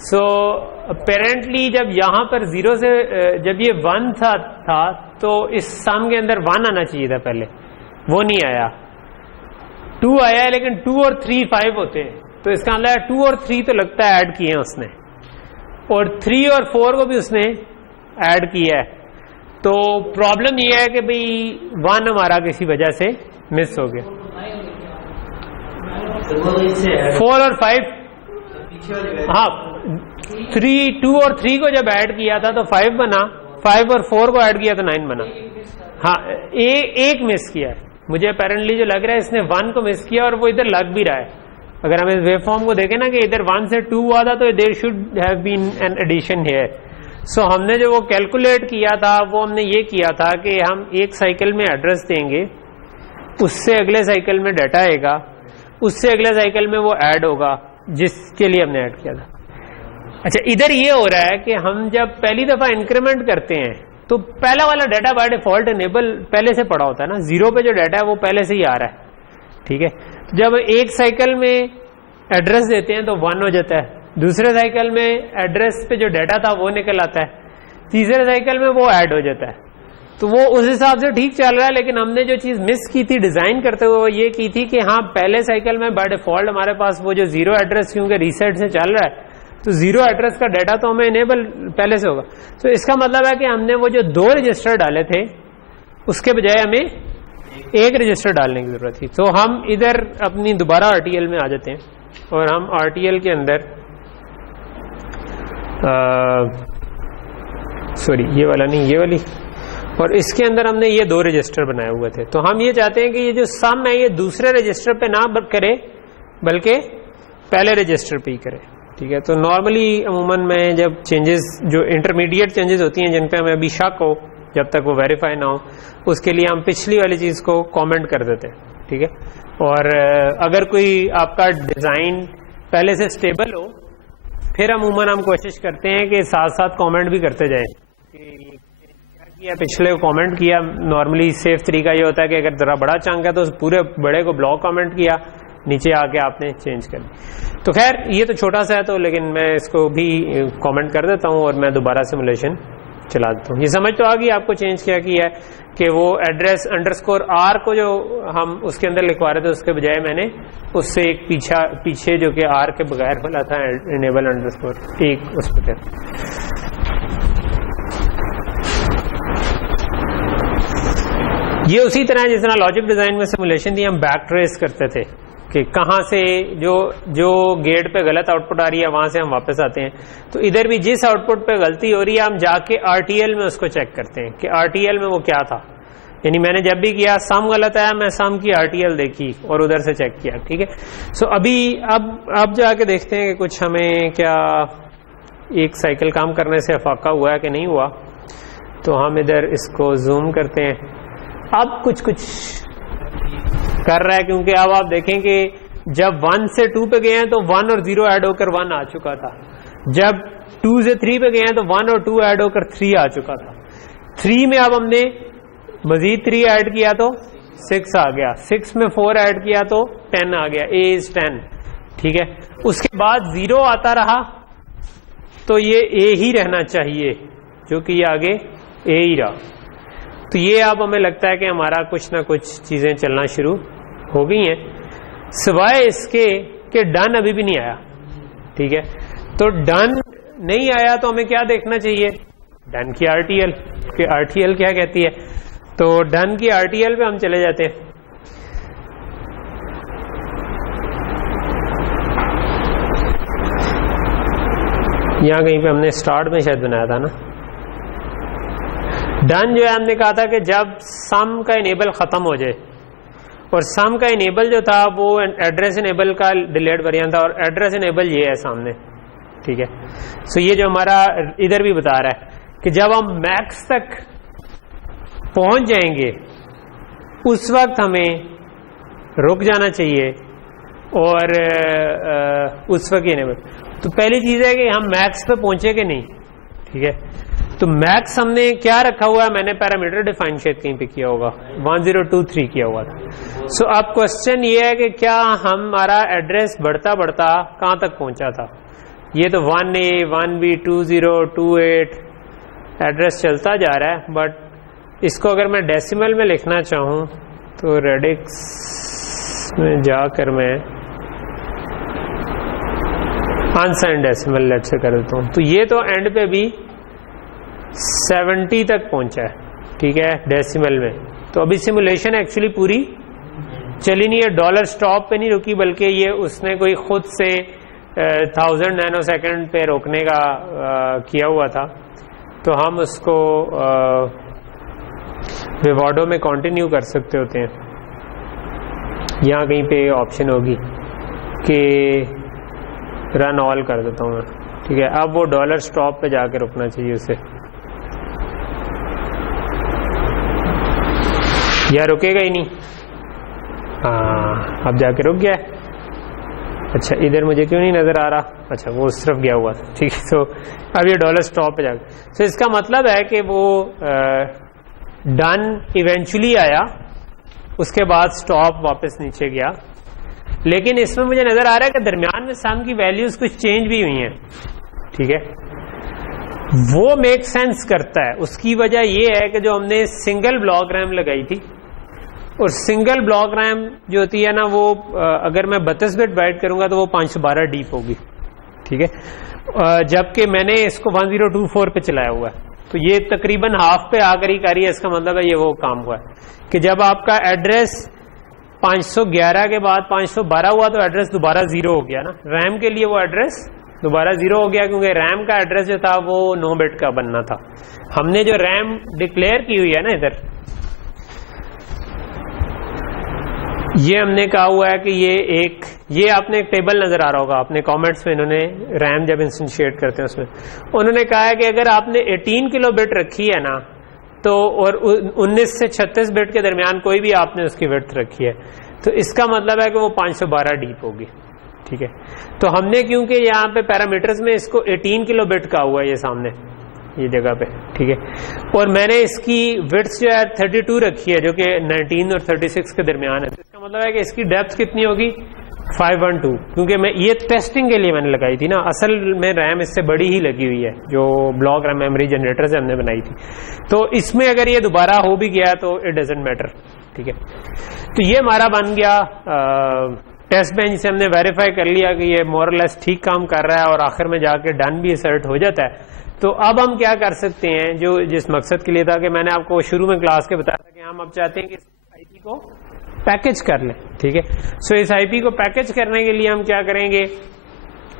सो अपेरेंटली जब यहां पर 0 से जब ये 1 था तो इस सम के अंदर 1 आना चाहिए था पहले, वो नहीं आया, 2 आया है, लेकिन 2 और 3 5 होते हैं, तो इसका मतलब 2 और 3 तो लगता है ऐड किए हैं उसने, और 3 और 4 को भी उसने ऐड किया है। तो प्रॉब्लम ये है कि भाई 1 हमारा किसी वजह से मिस हो गया। 4 और 5, हाँ 3 2 और 3 को जब ऐड किया था तो 5 बना, 5 और 4 को ऐड किया तो 9 बना। हाँ, एक मिस किया है मुझे अपेरेंटली, जो लग रहा है इसने 1 को मिस किया, और वो इधर लग भी रहा है। अगर हम इस वेव फॉर्म को देखें ना कि इधर 1 से 2 हुआ था तो there should have been an addition here, so हमने जो वो कैलकुलेट किया था वो हमने ये किया था कि हम एक साइकिल में एड्रेस देंगे, उससे अगले साइकिल में डाटा आएगा, उससे अगले साइकिल में वो ऐड होगा जिसके लिए हमने ऐड किया था। अच्छा, इधर ये हो रहा है कि हम जब पहली दफा इंक्रीमेंट करते हैं तो पहला वाला डाटा बाय डिफॉल्ट इनेबल पहले से पड़ा होता है ना, 0 पे जो डाटा है वो पहले से ही आ रहा है, ठीक है। जब एक साइकिल में एड्रेस देते हैं तो 1 हो जाता है, दूसरे साइकिल में एड्रेस पे जो डाटा था वो निकल आता है, तीसरे साइकिल में वो ऐड हो जाता है। तो वो उस हिसाब से ठीक चल रहा है, लेकिन हमने जो चीज मिस की थी डिजाइन करते हुए वो ये की थी कि हाँ, पहले साइकिल में बाय डिफॉल्ट हमारे पास वो जो 0 एड्रेस क्योंकि रीसेट से चल रहा है तो 0 एड्रेस का डाटा तो हमें इनेबल पहले से होगा। तो इसका मतलब है कि हमने वो जो 2 रजिस्टर डाले थे उसके बजाय हमें एक रजिस्टर डालने की जरूरत थी। तो हम इधर अपनी दोबारा आरटीएल में आ जाते हैं और हम आरटीएल के अंदर सॉरी ये वाला नहीं, ये वाली, और इसके अंदर हमने ये 2 रजिस्टर बनाए हुए थे। तो हम ये चाहते हैं कि ये जो सम है ये दूसरे रजिस्टर पे ना करे बल्कि पहले रजिस्टर पे ही करे, ठीक है। तो नॉर्मली अमूमन में जब चेंजेस जो इंटरमीडिएट चेंजेस होती हैं जिन पे हमें अभी शक हो, जब तक वो वेरीफाई ना हो, उसके लिए हम पिछली वाली चीज को कमेंट कर देते हैं, ठीक है। और अगर कोई आपका डिजाइन पहले से स्टेबल हो फिर अमूमन हम कोशिश करते हैं कि साथ साथ कमेंट भी करते जाएं कि क्या किया, पिछले को कमेंट किया। नॉर्मली सेफ तरीका ये होता है कि अगर जरा बड़ा चंक है तो उस पूरे बड़े को ब्लॉक कमेंट किया, नीचे आके आपने चेंज कर दी। तो खैर ये तो छोटा सा है, तो लेकिन मैं इसको भी कमेंट कर देता हूँ और मैं दोबारा सिमुलेशन चला देता हूँ। ये समझ तो आ गई आपको चेंज क्या किया है कि वो एड्रेस अंडरस्कोर आर को जो हम उसके अंदर लिखवा रहे थे उसके बजाय मैंने उससे एक पीछे जो कि आर के बगैर वाला था इनेबल अंडरस्कोर एक उस पर कर। ये उसी तरह जिस तरह लॉजिक डिजाइन में सिमुलेशन थी, हम बैक ट्रेस करते थे कि कहाँ से जो गेट पे गलत आउटपुट आ रही है वहां से हम वापस आते हैं। तो इधर भी जिस आउटपुट पे गलती हो रही है हम जाके आरटीएल में उसको चेक करते हैं कि आरटीएल में वो क्या था। यानी मैंने जब भी किया सम गलत आया, मैं सम की आरटीएल देखी और उधर से चेक किया, ठीक है। सो अभी अब जाके देखते हैं कि कुछ हमें क्या एक साइकिल काम करने से अफाका हुआ है कि नहीं हुआ। तो हम इधर इसको जूम करते हैं, अब कुछ कर रहा है, क्योंकि अब आप देखें कि जब 1 से 2 पे गए हैं तो 1 और 0 ऐड होकर 1 आ चुका था, जब 2 से 3 पे गए हैं तो 1 और 2 ऐड होकर 3 आ चुका था। 3 में अब हमने मजीद 3 ऐड किया तो 6 आ गया, 6 में 4 ऐड किया तो 10 आ गया, A is 10, ठीक है। उसके बाद 0 आता रहा तो ये A ही रहना चाहिए, जो कि ये आगे A ही रहा। तो ये अब हमें लगता है कि हमारा कुछ ना कुछ चीजें चलना शुरू हो गई हैं, सिवाय इसके कि डन अभी भी नहीं आया, ठीक है। तो डन नहीं आया तो हमें क्या देखना चाहिए, डन की आरटीएल, कि आरटीएल क्या कहती है। तो डन की आरटीएल पे हम चले जाते हैं। यहां कहीं पे हमने स्टार्ट में शायद बनाया था ना, डन जो है हमने कहा था कि जब सम का इनेबल खत्म हो जाए, और सम का इनेबल जो था वो एड्रेस इनेबल का डिलेड वेरिएंट था, और एड्रेस इनेबल ये है सामने, ठीक है। सो ये जो हमारा इधर भी बता रहा है कि जब हम मैक्स तक पहुंच जाएंगे उस वक्त हमें रुक जाना चाहिए और उस वक्त इनेबल। तो पहली चीज है कि हम मैक्स पे पहुंचे कि नहीं, ठीक है। तो मैक्स हमने क्या रखा हुआ है, मैंने पैरामीटर डिफाइन शायद कहीं पे किया होगा, 1023 किया हुआ था। सो अब क्वेश्चन ये है कि क्या हमारा एड्रेस बढ़ता बढ़ता कहां तक पहुंचा था। ये तो 1A 1B 20 28 एड्रेस चलता जा रहा है, बट इसको अगर मैं डेसिमल में लिखना चाहूं तो रेडिक्स में जाकर मैं अनसाइंड डेसिमल लेट से कर देता हूं। तो ये तो एंड पे भी 70 तक पहुंचा है, ठीक है, डेसिमल में। तो अभी सिमुलेशन एक्चुअली पूरी चली नहीं है, डॉलर स्टॉप पे नहीं रुकी, बल्कि ये उसने कोई खुद से 1000 नैनोसेकंड पे रोकने का किया हुआ था। तो हम उसको विवाडो में कंटिन्यू कर सकते होते हैं। यहाँ कहीं पे ऑप्शन होगी कि रन ऑल कर देता हूँ मैं। ठीक है, अब वो डॉलर स्टॉप पे जाके रुकना चाहिए उसे, या रुकेगा ही नहीं। हाँ, अब जाके रुक गया। अच्छा, इधर मुझे क्यों नहीं नजर आ रहा? अच्छा, वो उस तरफ गया हुआ था। ठीक है, तो अब ये डॉलर स्टॉप पे जाकर, तो इसका मतलब है कि वो डन इवेंचुअली आया, उसके बाद स्टॉप वापस नीचे गया। लेकिन इसमें मुझे नजर आ रहा है कि दरमियान में सम की वैल्यूज कुछ चेंज भी हुई हैं। ठीक है, वो मेक सेंस करता है। उसकी वजह यह है कि जो हमने सिंगल ब्लॉक रैम लगाई थी, और सिंगल ब्लॉक रैम जो होती है ना, वो अगर मैं 32 बिट बाइट करूंगा तो वो 512 डीप होगी। ठीक है, जबकि मैंने इसको 1024 पे चलाया हुआ है, तो ये तकरीबन हाफ पे आकर ही करी है। इसका मतलब है ये वो काम हुआ है कि जब आपका एड्रेस 511 के बाद 512 हुआ तो एड्रेस दोबारा 0 हो गया ना। रैम के लिए वो एड्रेस दोबारा 0 हो गया, क्योंकि रैम का एड्रेस जो था वो 9 बिट का बनना था। हमने जो रैम डिक्लेयर की हुई है ना इधर, ये हमने कहा हुआ है कि ये आपने एक टेबल नजर आ रहा होगा आपने कमेंट्स में, इन्होंने रैम जब इंस्टेंशिएट करते हैं उसमें उन्होंने कहा है कि अगर आपने 18 किलो बिट रखी है ना, तो और 19 से 36 बिट के दरमियान कोई भी आपने उसकी विड्थ रखी है, तो इसका मतलब है कि वो 512 डीप होगी। ठीक है, तो हमने क्योंकि यहाँ पे पैरामीटर्स में इसको 18 किलो बिट का हुआ है ये सामने ये जगह पे। ठीक है, और मैंने इसकी विड्थ जो है 32 रखी है, जो कि 19 और 36 के दरमियान है। तो इसका मतलब है कि इसकी डेप्थ कितनी होगी? 512, क्योंकि मैं ये टेस्टिंग के लिए मैंने लगाई थी ना। असल में रैम इससे बड़ी ही लगी हुई है जो ब्लॉक रैम मेमोरी जनरेटर से हमने बनाई थी। तो इसमें अगर ये दोबारा हो भी गया तो इट डजंट मैटर। ठीक है, तो ये हमारा बन गया टेस्ट बेंच से हमने वेरीफाई कर लिया कि ये मोरलेस ठीक काम कर रहा है, और आखिर में जाके डन भी असर्ट हो जाता है। तो अब हम क्या कर सकते हैं, जो जिस मकसद के लिए था कि मैंने आपको शुरू में क्लास के बताया था कि हम अब चाहते हैं कि इस आईपी को पैकेज कर लें। ठीक है, सो इस आईपी को पैकेज करने के लिए हम क्या करेंगे,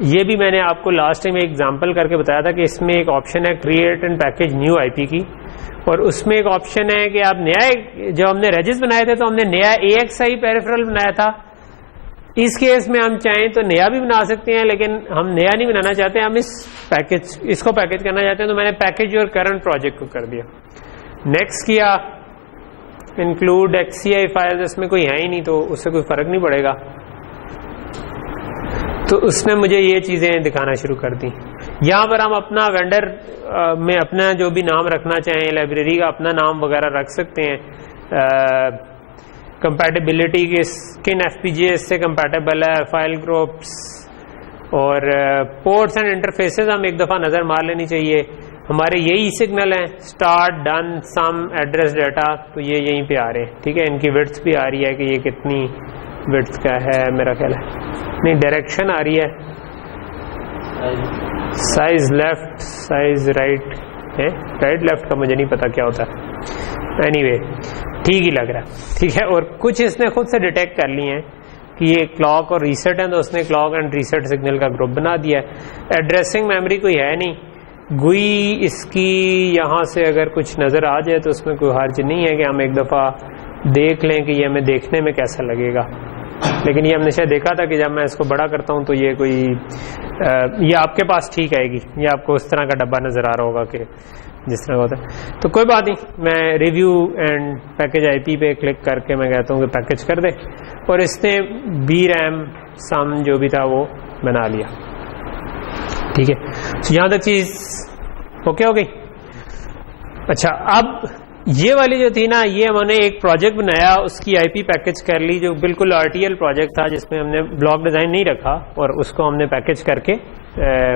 ये भी मैंने आपको लास्ट टाइम एग्जांपल करके बताया था कि इसमें एक ऑप्शन है create and package new IP की, और उसमें एक ऑप्शन है कि आप नया, जब हमने रेजिस बनाए थे तो हमने नया AXI पेरिफेरल बनाया था। इस केस में हम चाहें तो नया भी बना सकते हैं, लेकिन हम नया नहीं बनाना चाहते, हम इसको पैकेज करना चाहते हैं। तो मैंने पैकेज योर करंट प्रोजेक्ट को कर दिया, नेक्स्ट किया, इंक्लूड XCI फाइल, इसमें कोई है ही नहीं तो उससे कोई फर्क नहीं पड़ेगा। तो उसने मुझे ये चीजें दिखाना शुरू कर दी। यहां पर हम अपना वेंडर में अपना जो भी नाम रखना चाहें, लाइब्रेरी का अपना नाम वगैरह रख सकते हैं। कंपैटिबिलिटी की किन FPGA से कंपैटिबल है, फाइल ग्रुप्स और पोर्ट्स एंड इंटरफेसेस हम एक दफा नजर मार लेनी चाहिए। हमारे यही सिग्नल है, स्टार्ट, डन, सम, एड्रेस, डाटा, तो ये यहीं पे आ रहे हैं। ठीक है, इनकी विड्थ भी आ रही है कि ये कितनी विड्थ का है, मेरा ख्याल है नहीं, डायरेक्शन आ रही है, साइज लेफ्ट, साइज राइट है, राइट लेफ्ट का मुझे नहीं पता क्या होता है, एनीवे ठीक ही लग रहा है। ठीक है, और कुछ इसने खुद से डिटेक्ट कर लिए हैं कि ये क्लॉक और रीसेट है, तो उसने क्लॉक एंड रीसेट सिग्नल का ग्रुप बना दिया है। एड्रेसिंग मेमोरी कोई है नहीं, गुई इसकी यहाँ से अगर कुछ नजर आ जाए तो उसमें कोई हर्ज नहीं है कि हम एक दफा देख लें कि ये हमें देखने में कैसा लगेगा। लेकिन ये हमने शायद देखा था कि जब मैं इसको बड़ा करता हूँ तो ये कोई ये आपके पास ठीक आएगी, ये आपको उस तरह का डब्बा नजर आ रहा होगा कि जिस तरह होता है। तो कोई बात नहीं, मैं रिव्यू एंड पैकेज आईपी पे क्लिक करके मैं कहता हूँ कि पैकेज कर दे, और इसने BRAM सम जो भी था वो बना लिया। ठीक है, तो यहां तक चीज ओके हो गई। अच्छा, अब ये वाली जो थी ना, ये हमने एक प्रोजेक्ट बनाया, उसकी आईपी पैकेज कर ली, जो बिल्कुल RTL प्रोजेक्ट था जिसमें हमने ब्लॉक डिजाइन नहीं रखा, और उसको हमने पैकेज करके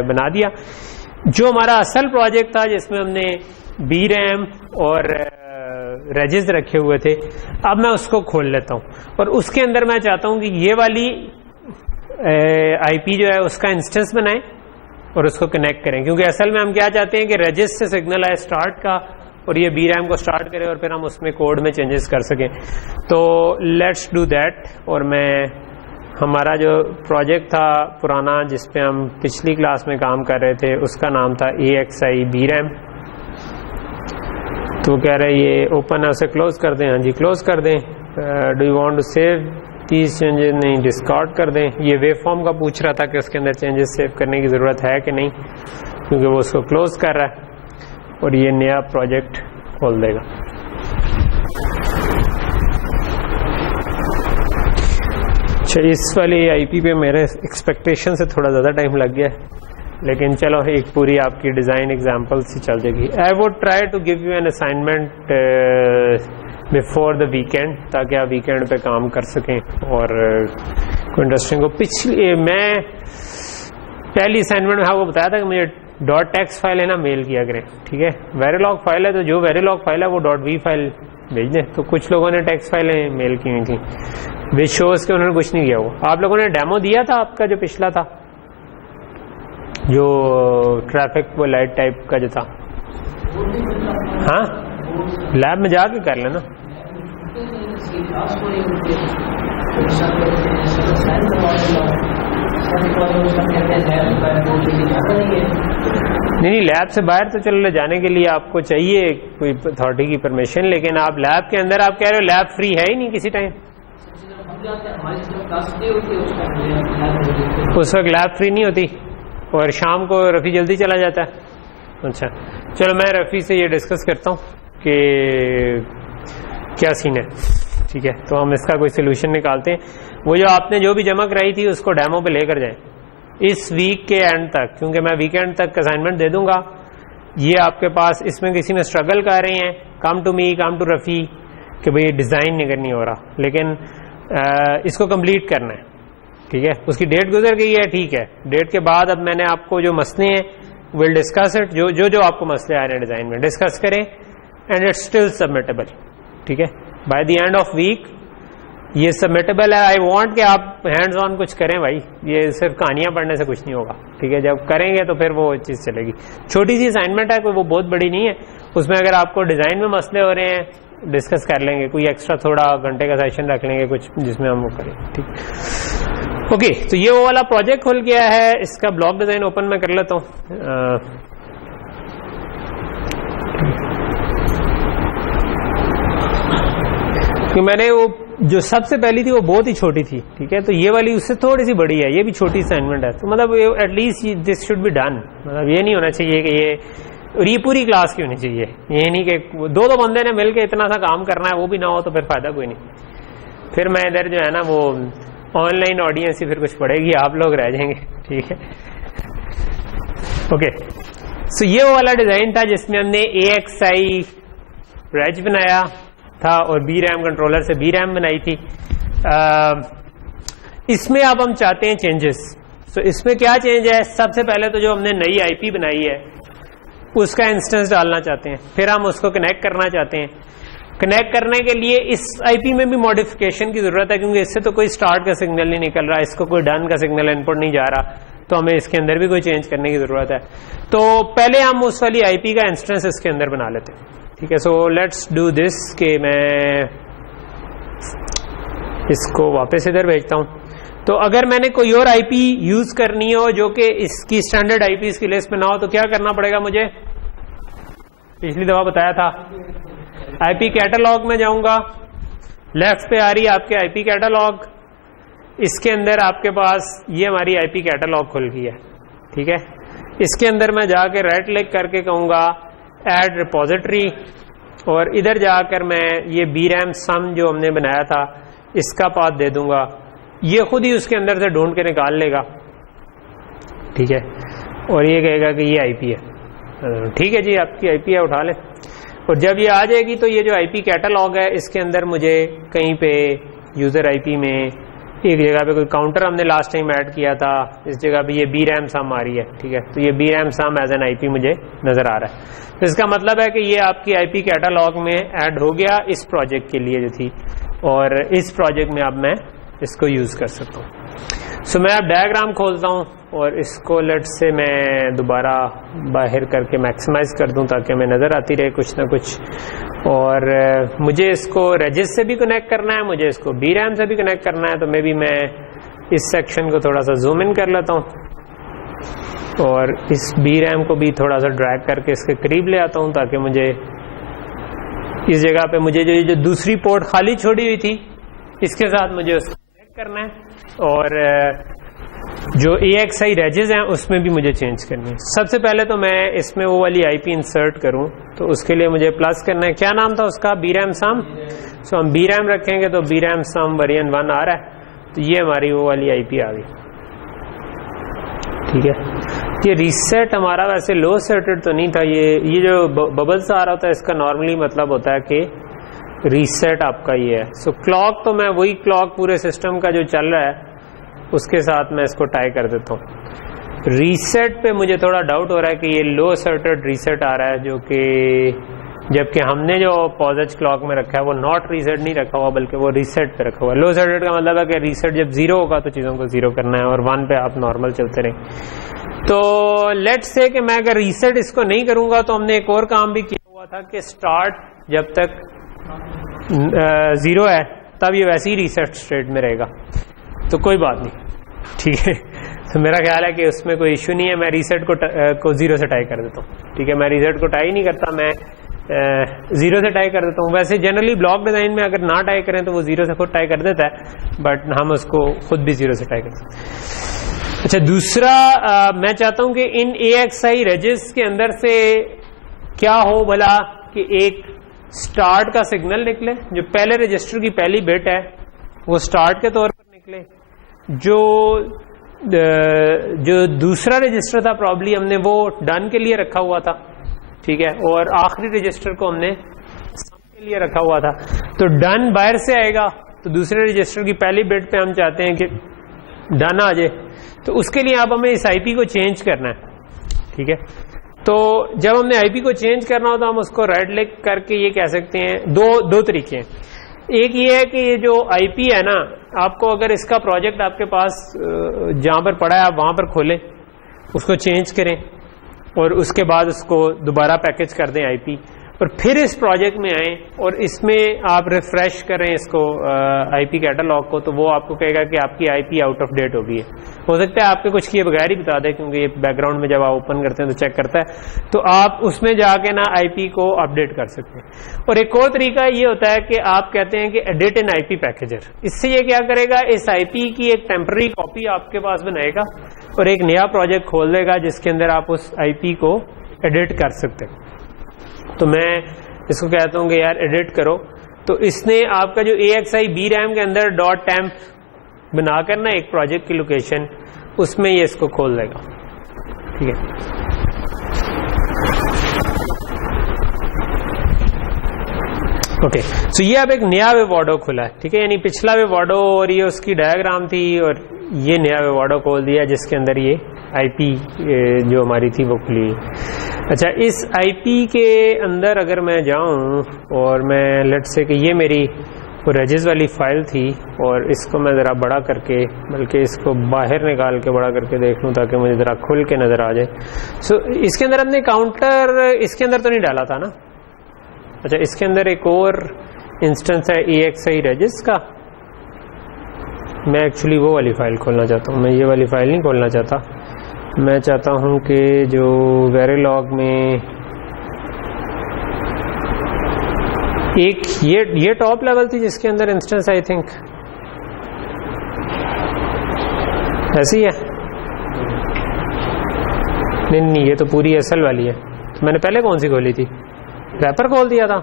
बना दिया। जो हमारा असल प्रोजेक्ट था जिसमें हमने BRAM और रेजिस रखे हुए थे, अब मैं उसको खोल लेता हूं, और उसके अंदर मैं चाहता हूं कि ये वाली आईपी जो है उसका इंस्टेंस बनाएं और उसको कनेक्ट करें, क्योंकि असल में हम क्या चाहते हैं कि रेजिस से सिग्नल आए स्टार्ट का, और ये BRAM को स्टार्ट करे, और फिर हम उसमें कोड में चेंजेस कर सकें। तो लेट्स डू दैट। और मैं हमारा जो प्रोजेक्ट था पुराना जिस पे हम पिछली क्लास में काम कर रहे थे, उसका नाम था AXI BRAM। तो कह रहे ये ओपन है, उसे क्लोज कर दें। हाँ जी, क्लोज कर दें। Do you want to save 30 changes नहीं, डिस्कार्ड कर दें। ये वेव फॉर्म का पूछ रहा था कि उसके अंदर चेंजेस सेव करने की ज़रूरत है कि नहीं, क्योंकि वो उसको क्लोज कर रहा है और ये नया प्रोजेक्ट खोल देगा। अच्छा, इस वाली आईपी पे मेरे एक्सपेक्टेशन से थोड़ा ज़्यादा टाइम लग गया, लेकिन चलो एक पूरी आपकी डिज़ाइन एग्जांपल सी चल जाएगी। I would try to give you an assignment before the weekend, ताकि आप वीकेंड पे काम कर सकें और कोई इंटरेस्टिंग हो। पिछली मैं पहली असाइनमेंट में आपको बताया था कि मुझे .text फाइल है ना मेल किया करें, ठीक है। वेरिलॉग फाइल है तो जो वेरिलॉग फाइल है वो .v फाइल भेज दें। तो कुछ लोगों ने टेक्स्ट फाइलें मेल की हुई थी विच शोज के उन्होंने कुछ नहीं किया। वो आप लोगों ने डेमो दिया था आपका जो पिछला था, जो ट्रैफिक वो लाइट टाइप का जो था, हाँ लैब में जाके कर लेना। नहीं, लैब से बाहर तो चलो जाने के लिए आपको चाहिए कोई अथॉरिटी की परमिशन, लेकिन आप लैब के अंदर आप कह रहे हो लैब फ्री है ही नहीं किसी टाइम। उस वक्त लैब फ्री नहीं होती और शाम को रफ़ी जल्दी चला जाता है। अच्छा चलो मैं रफ़ी से ये डिस्कस करता हूँ कि क्या सीन है, ठीक है। तो हम इसका कोई सोल्यूशन निकालते हैं। वो जो आपने जो भी जमा कराई थी उसको डेमो पे लेकर जाएं इस वीक के एंड तक, क्योंकि मैं वीकेंड तक असाइनमेंट दे दूंगा। ये आपके पास इसमें किसी में स्ट्रगल कर रहे हैं, come to me, come to Rafi, कि भाई डिज़ाइन नहीं करनी हो रहा, लेकिन इसको कंप्लीट करना है, ठीक है। उसकी डेट गुजर गई है, ठीक है। डेट के बाद अब मैंने आपको जो मसले हैं विल डिस्कस इट, जो आपको मसले आ रहे हैं डिज़ाइन में डिस्कस करें, एंड इट्स स्टिल सबमिटेबल, ठीक है। By the end of week ये सबमिटेबल है। आई वांट कि आप हैंड्स ऑन कुछ करें भाई, ये सिर्फ कहानियां पढ़ने से कुछ नहीं होगा, ठीक है। जब करेंगे तो फिर वो चीज़ चलेगी। छोटी सी असाइनमेंट है, कोई वो बहुत बड़ी नहीं है। उसमें अगर आपको डिज़ाइन में मसले हो रहे हैं डिस्कस कर लेंगे, कोई एक्स्ट्रा थोड़ा घंटे का सेशन रख लेंगे कुछ जिसमें हम वो करें, ठीक। ओके, तो ये वो वाला प्रोजेक्ट खुल गया है। इसका ब्लॉक डिजाइन ओपन मैं कर लेता हूँ। तो मैंने वो जो सबसे पहली थी वो बहुत ही छोटी थी, ठीक है। तो ये वाली उससे थोड़ी सी बड़ी है, ये भी छोटी असाइनमेंट है। तो मतलब at least this should be done. मतलब ये नहीं होना चाहिए कि ये, और ये पूरी क्लास की होनी चाहिए। ये नहीं कि दो बंदे ने मिलके इतना सा काम करना है, वो भी ना हो तो फिर फायदा कोई नहीं। फिर मैं इधर जो है ना वो ऑनलाइन ऑडियंस ही फिर कुछ पड़ेगी, आप लोग रह जाएंगे, ठीक है। ओके, सो ये वो वाला डिजाइन था जिसमें हमने AXI रैज बनाया था और BRAM कंट्रोलर से BRAM बनाई थी। इसमें अब हम चाहते हैं चेंजेस। सो इसमें क्या चेंज है? सबसे पहले तो जो हमने नई IP बनाई है उसका इंस्टेंस डालना चाहते हैं, फिर हम उसको कनेक्ट करना चाहते हैं। कनेक्ट करने के लिए इस IP में भी मॉडिफिकेशन की जरूरत है, क्योंकि इससे तो कोई स्टार्ट का सिग्नल नहीं निकल रहा, इसको कोई डन का सिग्नल इनपुट नहीं जा रहा, तो हमें इसके अंदर भी कोई चेंज करने की जरूरत है। तो पहले हम उस वाली IP का इंस्टेंस इसके अंदर बना लेते हैं, ठीक है। सो लेट्स डू दिस कि मैं इसको वापस इधर भेजता हूं। तो अगर मैंने कोई और IP यूज करनी हो जो कि इसकी स्टैंडर्ड IP इसकी लिस्ट में ना हो, तो क्या करना पड़ेगा मुझे? पिछली दफा बताया था, IP कैटलॉग में जाऊंगा, लेफ्ट पे आ रही है आपके IP कैटलॉग, इसके अंदर आपके पास ये हमारी IP कैटलॉग खुल गई है, ठीक है। इसके अंदर मैं जाकर राइट क्लिक करके कहूंगा ऐड रिपोजिटरी, और इधर जाकर मैं ये BRAM सम जो हमने बनाया था इसका पाथ दे दूंगा। ये खुद ही उसके अंदर से ढूंढ के निकाल लेगा, ठीक है, और ये कहेगा कि ये IP है, ठीक है जी आपकी IP है, उठा ले। और जब ये आ जाएगी तो ये जो IP कैटलॉग है इसके अंदर मुझे कहीं पे यूजर IP में एक जगह पे कोई काउंटर हमने लास्ट टाइम ऐड किया था, इस जगह पे ये BRAM सम आ रही है, ठीक है। तो ये BRAM sum as an IP मुझे नजर आ रहा है। तो इसका मतलब है कि ये आपकी IP कैटलॉग में ऐड हो गया इस प्रोजेक्ट के लिए जो थी, और इस प्रोजेक्ट में अब मैं इसको यूज कर सकता हूँ। सो मैं अब डायग्राम खोलता हूँ और इसको लेट से मैं दोबारा बाहर करके मैक्सिमाइज कर दूं ताकि हमें नजर आती रहे कुछ ना कुछ। और मुझे इसको रेजिस से भी कनेक्ट करना है, मुझे इसको BRAM से भी कनेक्ट करना है, तो मे बी मैं इस सेक्शन को थोड़ा सा जूम इन कर लेता हूँ और इस BRAM को भी थोड़ा सा ड्रैग करके इसके करीब ले आता हूँ, ताकि मुझे इस जगह पे मुझे जो दूसरी पोर्ट खाली छोड़ी हुई थी इसके साथ मुझे उसको कनेक्ट करना है, और जो AXI रेजेस हैं उसमें भी मुझे चेंज करनी है। सबसे पहले तो मैं इसमें वो वाली IP इंसर्ट करूं, तो उसके लिए मुझे प्लस करना है। क्या नाम था उसका? BRAM सम। सो हम BRAM रखेंगे तो BRAM सम वर्जन 1 आ रहा है, तो ये हमारी वो वाली IP आ गई। ठीक है, ये रीसेट हमारा वैसे लो सेटेड तो नहीं था, ये जो बबल्स आ रहा होता है इसका नॉर्मली मतलब होता है कि रीसेट आपका ये है। सो क्लॉक तो मैं वही क्लॉक पूरे सिस्टम का जो चल रहा है उसके साथ मैं इसको टाई कर देता हूँ। रीसेट पे मुझे थोड़ा डाउट हो रहा है कि ये लो सेटेड रीसेट आ रहा है, जो कि जबकि हमने जो पॉजिटिव क्लॉक में रखा है वो नॉट रीसेट नहीं रखा हुआ बल्कि वो रीसेट पे रखा हुआ है। लो सेटेड का मतलब है कि रीसेट जब 0 होगा तो चीज़ों को 0 करना है और 1 पे आप नॉर्मल चलते रहें। तो लेट्स से कि मैं अगर रीसेट इसको नहीं करूंगा तो हमने एक और काम भी किया हुआ था कि स्टार्ट जब तक 0 है तब ये वैसे ही रीसेट स्टेट में रहेगा, तो कोई बात नहीं। ठीक है, तो मेरा ख्याल है कि उसमें कोई इश्यू नहीं है। मैं रीसेट को 0 से टाई कर देता हूँ। ठीक है, मैं रीसेट को टाई नहीं करता, मैं 0 से टाई कर देता हूँ। वैसे जनरली ब्लॉक डिजाइन में अगर ना टाई करें तो वो 0 से खुद टाई कर देता है, बट हम उसको खुद भी 0 से टाई करते हैं। अच्छा, दूसरा मैं चाहता हूँ कि इन AXI रेजिस के अंदर से क्या हो भला कि एक स्टार्ट का सिग्नल निकले, जो पहले रजिस्टर की पहली बिट है वो स्टार्ट के तौर पर निकले, जो दूसरा रजिस्टर था प्रॉब्ली हमने वो डन के लिए रखा हुआ था। ठीक है, और आखिरी रजिस्टर को हमने सम के लिए रखा हुआ था। तो डन बाहर से आएगा, तो दूसरे रजिस्टर की पहली बिट पे हम चाहते हैं कि डन आ जाए, तो उसके लिए आप हमें इस IP को चेंज करना है। ठीक है, तो जब हमने IP को चेंज करना हो तो हम उसको राइट क्लिक करके ये कह सकते हैं, दो तरीके हैं। एक ये है कि ये जो IP है ना, आपको अगर इसका प्रोजेक्ट आपके पास जहां पर पड़ा है आप वहां पर खोलें, उसको चेंज करें और उसके बाद उसको दोबारा पैकेज कर दें IP, और फिर इस प्रोजेक्ट में आए और इसमें आप रिफ्रेश करें इसको IP कैटलॉग को, तो वो आपको कहेगा कि आपकी IP आउट ऑफ डेट हो गई है। हो सकता है आपके कुछ किए बगैर ही बता दे, क्योंकि ये बैकग्राउंड में जब आप ओपन करते हैं तो चेक करता है, तो आप उसमें जाके ना IP को अपडेट कर सकते हैं। और एक और तरीका ये होता है कि आप कहते हैं कि एडिट इन IP पैकेजर। इससे ये क्या करेगा, इस IP की एक टेम्पररी कॉपी आपके पास बनाएगा और एक नया प्रोजेक्ट खोल देगा जिसके अंदर आप उस IP को एडिट कर सकते हैं। तो मैं इसको कहता हूं कि यार एडिट करो, तो इसने आपका जो AXI BRAM के अंदर .temp बनाकर ना एक प्रोजेक्ट की लोकेशन, उसमें ये इसको खोल देगा। ठीक है, ओके, सो ये अब एक नया वेवॉडो खुला है। ठीक है, यानी पिछला वेवॉडो और ये उसकी डायग्राम थी और ये नया वेवॉडो खोल दिया जिसके अंदर ये IP जो हमारी थी वो खुली। अच्छा, इस IP के अंदर अगर मैं जाऊं और मैं लेट्स से कि ये मेरी वो रेजिस वाली फाइल थी और इसको मैं ज़रा बड़ा करके, बल्कि इसको बाहर निकाल के बड़ा करके देख लूँ ताकि मुझे ज़रा खुल के नज़र आ जाए। सो इसके अंदर हमने काउंटर इसके अंदर तो नहीं डाला था ना। अच्छा, इसके अंदर एक और इंस्टेंस है AXI रेजिस का। मैं एक्चुअली वो वाली फाइल खोलना चाहता हूँ, मैं ये वाली फाइल नहीं खोलना चाहता। मैं चाहता हूँ कि जो वेरिलॉग में एक ये टॉप लेवल थी जिसके अंदर इंस्टेंस आई थिंक ऐसी है। नहीं, ये तो पूरी असल वाली है। तो मैंने पहले कौन सी खोली थी? रैपर खोल दिया था,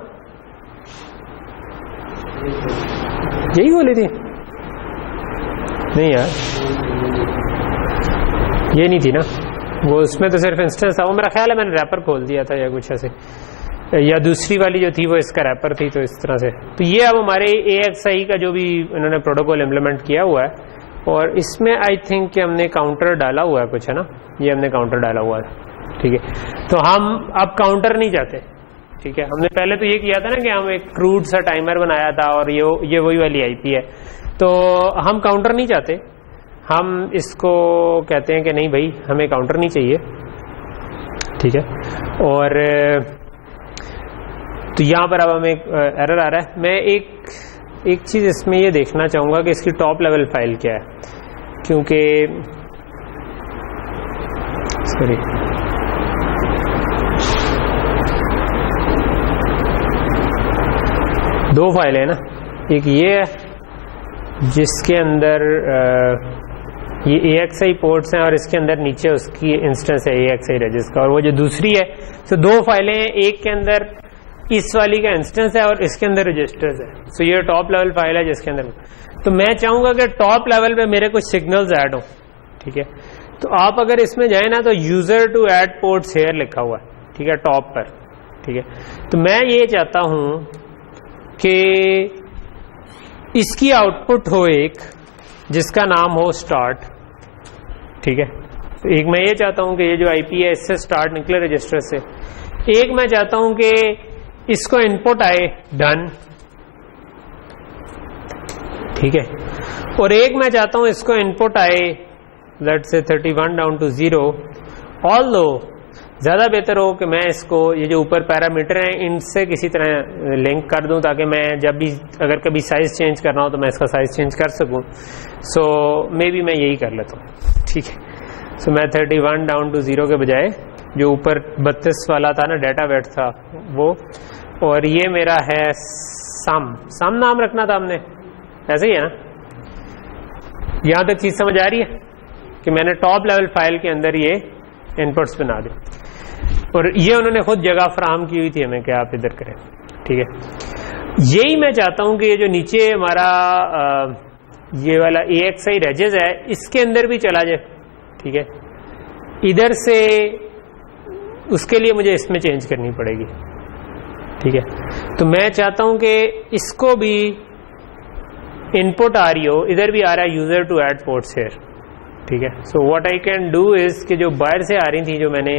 यही खोली थी। नहीं यार, ये नहीं थी ना वो, उसमें तो सिर्फ इंस्टेंस था। वो मेरा ख्याल है मैंने रैपर खोल दिया था या कुछ ऐसे, या दूसरी वाली जो थी वो इसका रैपर थी। तो इस तरह से तो ये अब हमारे AXI का जो भी उन्होंने प्रोटोकॉल इम्प्लीमेंट किया हुआ है, और इसमें आई थिंक कि हमने काउंटर डाला हुआ है कुछ, है ना, ये हमने काउंटर डाला हुआ है। ठीक है, तो हम अब काउंटर नहीं चाहते। ठीक है, हमने पहले तो ये किया था ना कि हम एक क्रूड सा टाइमर बनाया था और ये वही वाली IP है, तो हम काउंटर नहीं चाहते। हम इसको कहते हैं कि नहीं भाई, हमें काउंटर नहीं चाहिए। ठीक है, और तो यहाँ पर अब हमें एरर आ रहा है। मैं एक चीज़ इसमें ये देखना चाहूँगा कि इसकी टॉप लेवल फाइल क्या है, क्योंकि सॉरी दो फाइल है ना, एक ये है जिसके अंदर ये AXI पोर्ट्स हैं और इसके अंदर नीचे उसकी इंस्टेंस है AXI रेजिस का, और वो जो दूसरी है, तो दो फाइलें हैं, एक के अंदर इस वाली का इंस्टेंस है और इसके अंदर रजिस्टर्स है। सो ये टॉप लेवल फाइल है जिसके अंदर, तो मैं चाहूंगा कि टॉप लेवल पे मेरे कुछ सिग्नल्स ऐड हो, ठीक है। तो आप अगर इसमें जाए ना तो user to add ports here लिखा हुआ है, ठीक है, टॉप पर, ठीक है। तो मैं ये चाहता हूं कि इसकी आउटपुट हो एक जिसका नाम हो स्टार्ट, ठीक है। तो एक मैं ये चाहता हूं कि ये जो IP है इससे स्टार्ट निकले रजिस्टर से। एक मैं चाहता हूं कि इसको इनपुट आए डन, ठीक है। और एक मैं चाहता हूं इसको इनपुट आए let's say 31 down to 0। Although ज्यादा बेहतर हो कि मैं इसको ये जो ऊपर पैरामीटर हैं इनसे किसी तरह लिंक कर दूं ताकि मैं जब भी अगर कभी साइज चेंज करना हो तो मैं इसका साइज चेंज कर सकूं। सो मे बी मैं यही कर लेता हूं, ठीक है। सो मैं 31 डाउन टू 0 के बजाय जो ऊपर 32 वाला था ना डाटा वेट था वो, और ये मेरा है सम नाम रखना था हमने, ऐसे ही है ना। यहां तक चीज समझ आ रही है कि मैंने टॉप लेवल फाइल के अंदर ये इनपुट्स बना दी और ये उन्होंने खुद जगह फराहम की हुई थी हमें कि आप इधर करें, ठीक है। यही मैं चाहता हूं कि ये जो नीचे हमारा ये वाला AXI रेजेस है इसके अंदर भी चला जाए, ठीक है। इधर से उसके लिए मुझे इसमें चेंज करनी पड़ेगी, ठीक है। तो मैं चाहता हूं कि इसको भी इनपुट आ रही हो, इधर भी आ रहा है user to add ports here, ठीक है। So what I can do is कि जो बाहर से आ रही थी जो मैंने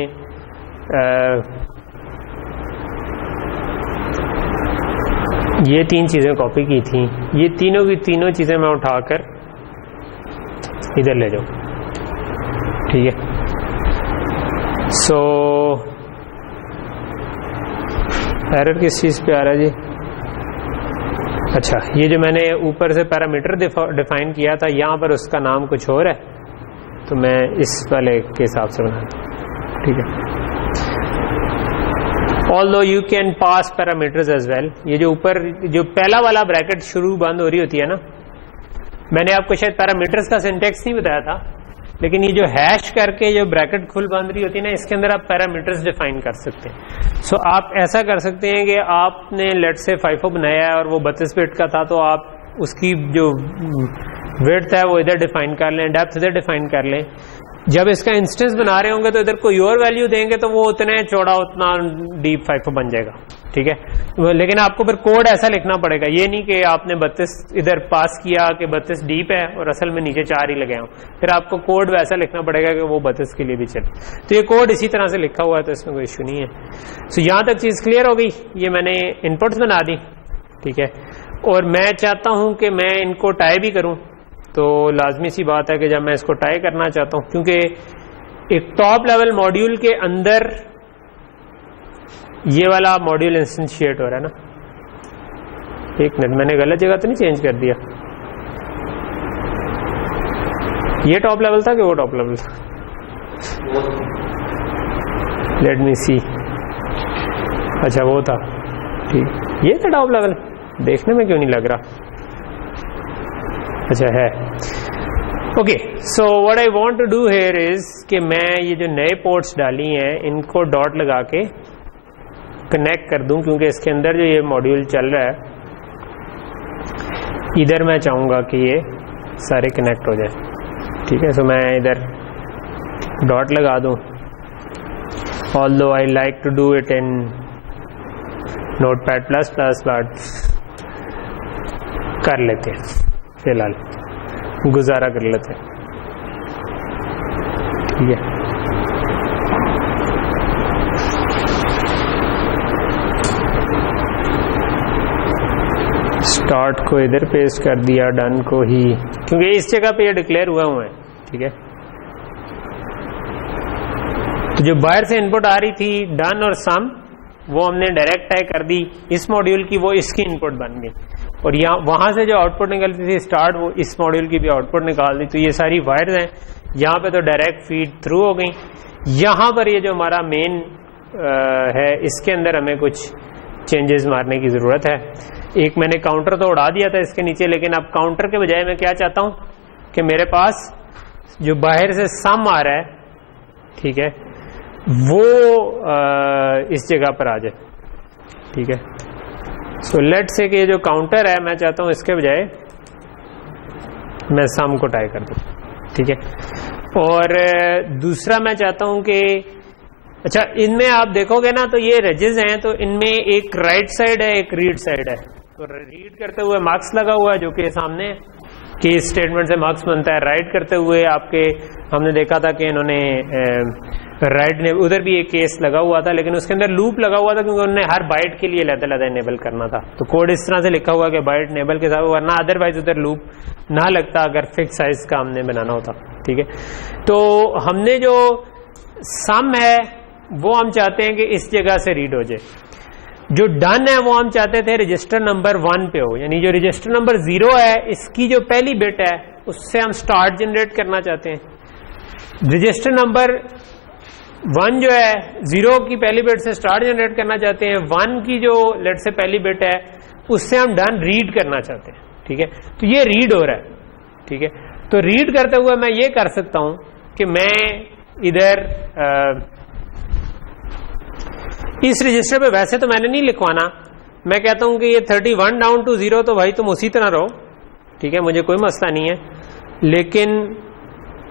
ये 3 चीजें कॉपी की थी, ये तीनों की तीनों चीजें मैं उठाकर इधर ले जाऊं, ठीक है। सो एरर किस चीज पे आ रहा है जी? अच्छा, ये जो मैंने ऊपर से पैरामीटर डिफाइन किया था यहां पर उसका नाम कुछ और है, तो मैं इस वाले के हिसाब से बना, ठीक है। Although you can pass parameters as well. ये जो ऊपर जो पहला वाला ब्रैकेट शुरू बंद हो रही होती है ना, मैंने आपको शायद पैरामीटर्स का सिंटेक्स नहीं बताया था, लेकिन ये जो हैश करके जो ब्रैकेट खुल बंद रही होती है ना, इसके अंदर आप पैरामीटर्स डिफाइन कर सकते हैं। सो आप ऐसा कर सकते हैं कि आपने लेट से FIFO बनाया है और वो 32 बिट का था, तो आप उसकी जो विड्थ है वो इधर डिफाइन कर लें, डेप्थ इधर डिफाइन कर लें। जब इसका इंस्टेंस बना रहे होंगे तो इधर कोई और वैल्यू देंगे तो वो उतने चौड़ा उतना डीप FIFO बन जाएगा, ठीक है। लेकिन आपको फिर कोड ऐसा लिखना पड़ेगा, ये नहीं कि आपने 32 इधर पास किया कि 32 डीप है और असल में नीचे 4 ही लगे हों, फिर आपको कोड वैसा लिखना पड़ेगा कि वो 32 के लिए भी चले। तो ये कोड इसी तरह से लिखा हुआ है, तो इसमें कोई इशू नहीं है। सो यहां तक चीज क्लियर हो गई। ये मैंने इनपुट्स बना दी, ठीक है। और मैं चाहता हूं कि मैं इनको टाई भी करूं, तो लाजमी सी बात है कि जब मैं इसको टाई करना चाहता हूं, क्योंकि एक टॉप लेवल मॉड्यूल के अंदर ये वाला मॉड्यूल इंस्टेंशिएट हो रहा है ना। एक मिनट, मैंने गलत जगह तो नहीं चेंज कर दिया? ये टॉप लेवल था कि वो टॉप लेवल था? लेट मी सी। अच्छा वो था, ठीक। ये था टॉप लेवल, देखने में क्यों नहीं लग रहा? अच्छा है, okay. So what I want to do here is कि मैं ये जो नए पोर्ट्स डाली हैं इनको डॉट लगा के कनेक्ट कर दूं, क्योंकि इसके अंदर जो ये मॉड्यूल चल रहा है इधर मैं चाहूंगा कि ये सारे कनेक्ट हो जाए, ठीक है। सो मैं इधर डॉट लगा दूं, although I like to do it in Notepad++, but कर लेते हैं, फिलहाल गुजारा कर लेते हैं, ठीक है। स्टार्ट को इधर पेस्ट कर दिया, डन को ही, क्योंकि इस जगह पे ये डिक्लेयर हुआ है, ठीक है। तो जो बाहर से इनपुट आ रही थी डन और सम, वो हमने डायरेक्ट टाई कर दी इस मॉड्यूल की, वो इसकी इनपुट बन गई। और यहाँ वहां से जो आउटपुट निकलती थी स्टार्ट, वो इस मॉड्यूल की भी आउटपुट निकाल दी। तो ये सारी वायर्स हैं, यहाँ पे तो डायरेक्ट फीड थ्रू हो गई। यहाँ पर ये जो हमारा मेन है, इसके अंदर हमें कुछ चेंजेस मारने की जरूरत है। एक मैंने काउंटर तो उड़ा दिया था इसके नीचे, लेकिन अब काउंटर के बजाय मैं क्या चाहता हूं कि मेरे पास जो बाहर से सम आ रहा है, ठीक है, वो इस जगह पर आ जाए, ठीक है। सो लेट से कि ये जो काउंटर है मैं चाहता हूं इसके बजाय मैं सम को टाई कर दूं, ठीक है। और दूसरा मैं चाहता हूं कि अच्छा, इनमें आप देखोगे ना तो ये रेजेस हैं, तो इनमें एक राइट साइड है, एक रीड साइड है। तो रीड करते हुए मार्क्स लगा हुआ है जो कि सामने कि स्टेटमेंट से मार्क्स बनता है। राइट करते हुए आपके हमने देखा था कि इन्होंने राइट ने उधर भी एक केस लगा हुआ था, लेकिन उसके अंदर लूप लगा हुआ था क्योंकि उन्होंने हर बाइट के लिए अलग-अलग इनेबल करना था। तो कोड इस तरह से लिखा हुआ कि बाइट इनेबल के साथ, वरना अदरवाइज उधर लूप ना लगता अगर फिक्स साइज का हमने बनाना होता, ठीक है। तो हमने जो सम है वो हम चाहते हैं कि इस जगह से रीड हो जाए। जो डन है वो हम चाहते थे रजिस्टर नंबर 1 पे हो, यानी जो रजिस्टर नंबर 0 है इसकी जो पहली बिट है उससे हम स्टार्ट जनरेट करना चाहते हैं। रजिस्टर नंबर 1 जो है 0 की पहली बिट से स्टार्ट जनरेट करना चाहते हैं। 1 की जो लेट से पहली बिट है उससे हम डन रीड करना चाहते हैं, ठीक है। तो ये रीड हो रहा है, ठीक है। तो रीड करते हुए मैं ये कर सकता हूं कि मैं इधर इस रजिस्टर पे वैसे तो मैंने नहीं लिखवाना, मैं कहता हूं कि ये 31 डाउन टू 0, तो भाई तुम उसी तरह रहो, ठीक है, मुझे कोई मसला नहीं है। लेकिन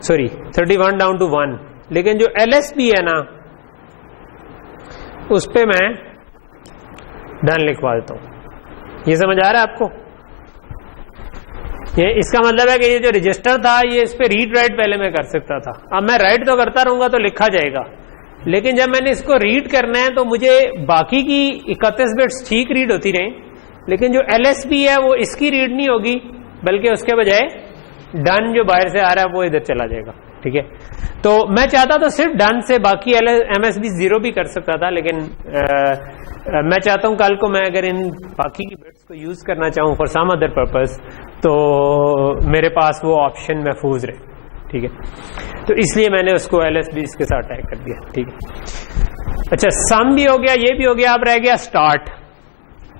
सॉरी 31 डाउन टू 1, लेकिन जो LSB है ना उस पे मैं डन लिखवा देता हूं। ये समझ आ रहा है आपको? ये इसका मतलब है कि ये जो रजिस्टर था ये इस पे रीड राइट पहले मैं कर सकता था। अब मैं राइट तो करता रहूंगा तो लिखा जाएगा, लेकिन जब मैंने इसको रीड करना है तो मुझे बाकी की 31 बिट्स ठीक रीड होती रहे, लेकिन जो LSB है वो इसकी रीड नहीं होगी, बल्कि उसके बजाय डन जो बाहर से आ रहा है वो इधर चला जाएगा, ठीक है। तो मैं चाहता तो सिर्फ डन से बाकी MSB 0 भी कर सकता था, लेकिन मैं चाहता हूं कल को मैं अगर इन बाकी की बिट्स को यूज करना चाहूं फॉर सम अदर पर्पस तो मेरे पास वो ऑप्शन महफूज रहे, ठीक है। तो इसलिए मैंने उसको LSB इसके साथ टैग कर दिया, ठीक है। अच्छा, सम भी हो गया, ये भी हो गया, अब रह गया स्टार्ट,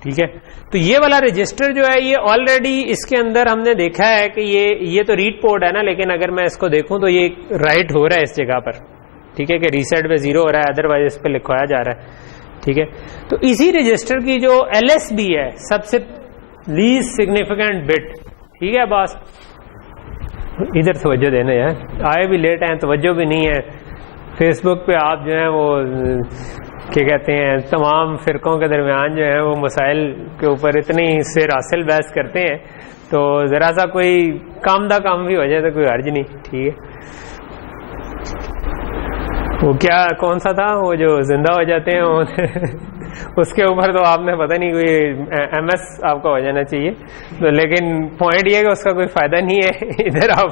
ठीक है। तो ये वाला रजिस्टर जो है ये ऑलरेडी इसके अंदर हमने देखा है कि ये तो रीड पोर्ट है ना, लेकिन अगर मैं इसको देखूं तो ये राइट हो रहा है इस जगह पर, ठीक है, कि रीसेट पे 0 हो रहा है, अदरवाइज इस पे लिखवाया जा रहा है, ठीक है। तो इसी रजिस्टर की जो LSB है सबसे लीस्ट सिग्निफिकेंट बिट, ठीक है। बस इधर तवज्जो देना यार, आए भी लेट हैं, तवज्जो भी नहीं है। फेसबुक पे आप जो है वो क्या कहते हैं तमाम फिरकों के दरमियान जो है वो मसाइल के ऊपर इतनी सिर हासिल बहस करते हैं, तो जरा सा कोई काम दा काम भी हो जाए तो कोई हर्ज नहीं, ठीक है। वो क्या कौन सा था वो जो जिंदा हो जाते हैं वो उसके ऊपर तो आपने पता नहीं कोई MS आपका हो जाना चाहिए, तो लेकिन पॉइंट ये है कि उसका कोई फायदा नहीं है। इधर आप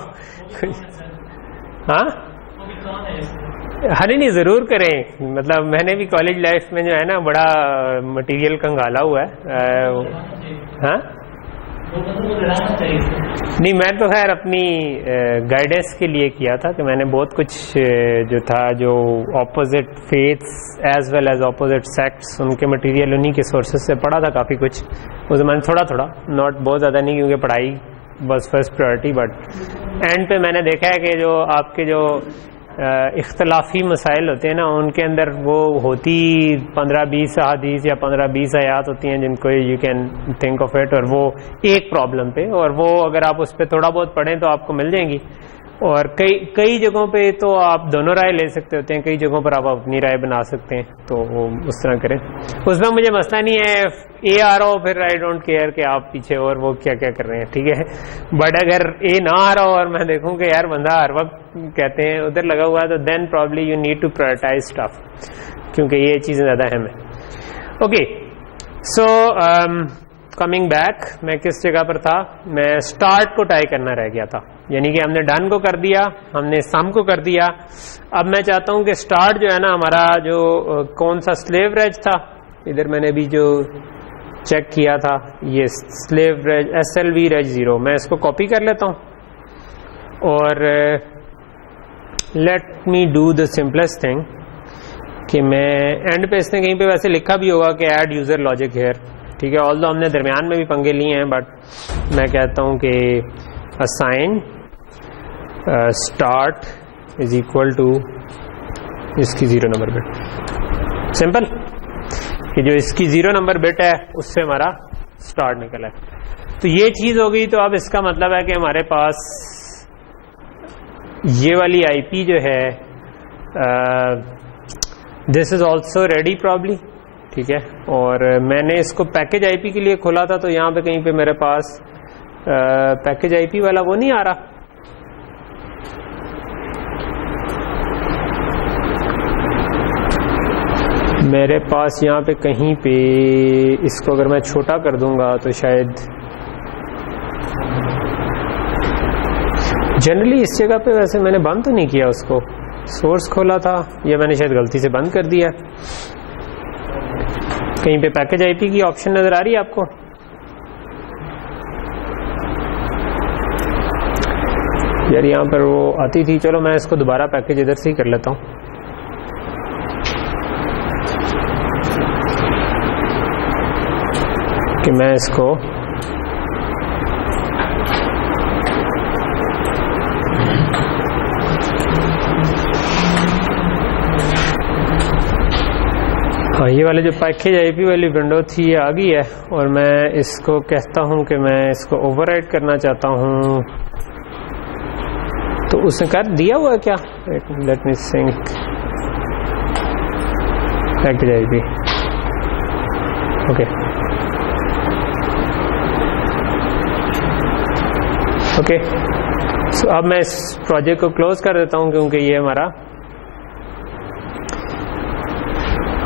हाँ नहीं जरूर करें, मतलब मैंने भी कॉलेज लाइफ में जो है ना बड़ा मटेरियल कंगाला हुआ है। हाँ नहीं, मैं तो खैर अपनी गाइडेंस के लिए किया था कि मैंने बहुत कुछ जो था जो opposite faiths as well as opposite sects उनके मटेरियल उन्हीं के सोर्सेज से पढ़ा था काफ़ी कुछ उस जमाने, थोड़ा नॉट बहुत ज़्यादा नहीं, क्योंकि पढ़ाई बस फर्स्ट प्रायोरिटी। बट एंड पे मैंने देखा है कि जो आपके जो इख्तलाफी मसाइल होते हैं ना उनके अंदर वो होती 15-20 हदीस या 15-20 आयात होती हैं जिनको you can think of it, और वो एक प्रॉब्लम पे, और वो अगर आप उस पर थोड़ा बहुत पढ़ें तो आपको मिल जाएंगी। और कई जगहों पे तो आप दोनों राय ले सकते होते हैं, कई जगहों पर आप अपनी राय बना सकते हैं, तो वो उस तरह करें। उसमें मुझे मसला नहीं है ए आ रहा हो फिर आई डोंट केयर कि आप पीछे और वो क्या क्या कर रहे हैं, ठीक है। बट अगर ए ना आ रहा हो और मैं देखूं कि यार बंदा हर वक्त कहते हैं उधर लगा हुआ है, तो then probably you need to prioritise stuff, क्योंकि ये चीज़ें ज़्यादा अहम है। ओके, सो कमिंग बैक, मैं किस जगह पर था? मैं स्टार्ट को टाई करना रह गया था, यानी कि हमने डन को कर दिया, हमने सम को कर दिया। अब मैं चाहता हूं कि स्टार्ट जो है ना हमारा जो कौन सा स्लेव रेज था, इधर मैंने भी जो चेक किया था ये स्लेव रेज SLV रेज 0, मैं इसको कॉपी कर लेता हूं और let me do the simplest thing कि मैं एंड पे इसने कहीं पे वैसे लिखा भी होगा कि ऐड यूजर लॉजिक हेयर, ठीक है, ऑल्दो हमने दरमियान में भी पंगे लिए हैं, बट मैं कहता हूं कि assign start is equal to इसकी 0 नंबर बिट। सिंपल, कि जो इसकी 0 नंबर बिट है उससे हमारा स्टार्ट निकला है। तो ये चीज हो गई। तो अब इसका मतलब है कि हमारे पास ये वाली आईपी जो है this is also ready probably, ठीक है। और मैंने इसको पैकेज आईपी के लिए खोला था, तो यहाँ पे कहीं पे मेरे पास पैकेज आईपी वाला वो नहीं आ रहा। मेरे पास यहाँ पे कहीं पे इसको अगर मैं छोटा कर दूंगा तो शायद जनरली इस जगह पे, वैसे मैंने बंद तो नहीं किया उसको, सोर्स खोला था, या मैंने शायद गलती से बंद कर दिया। कहीं पे पैकेज आईपी की ऑप्शन नजर आ रही है आपको? यार यहाँ पर वो आती थी। चलो मैं इसको दोबारा पैकेज इधर से ही कर लेता हूँ। कि मैं इसको हाँ, ये वाले जो पैकेज आईपी वाली विंडो थी ये आ गई है, और मैं इसको कहता हूं कि मैं इसको ओवरराइड करना चाहता हूं। तो उसने कर दिया हुआ है क्या? Let me sync package IP. Okay okay, so अब मैं इस प्रोजेक्ट को क्लोज कर देता हूं क्योंकि ये हमारा,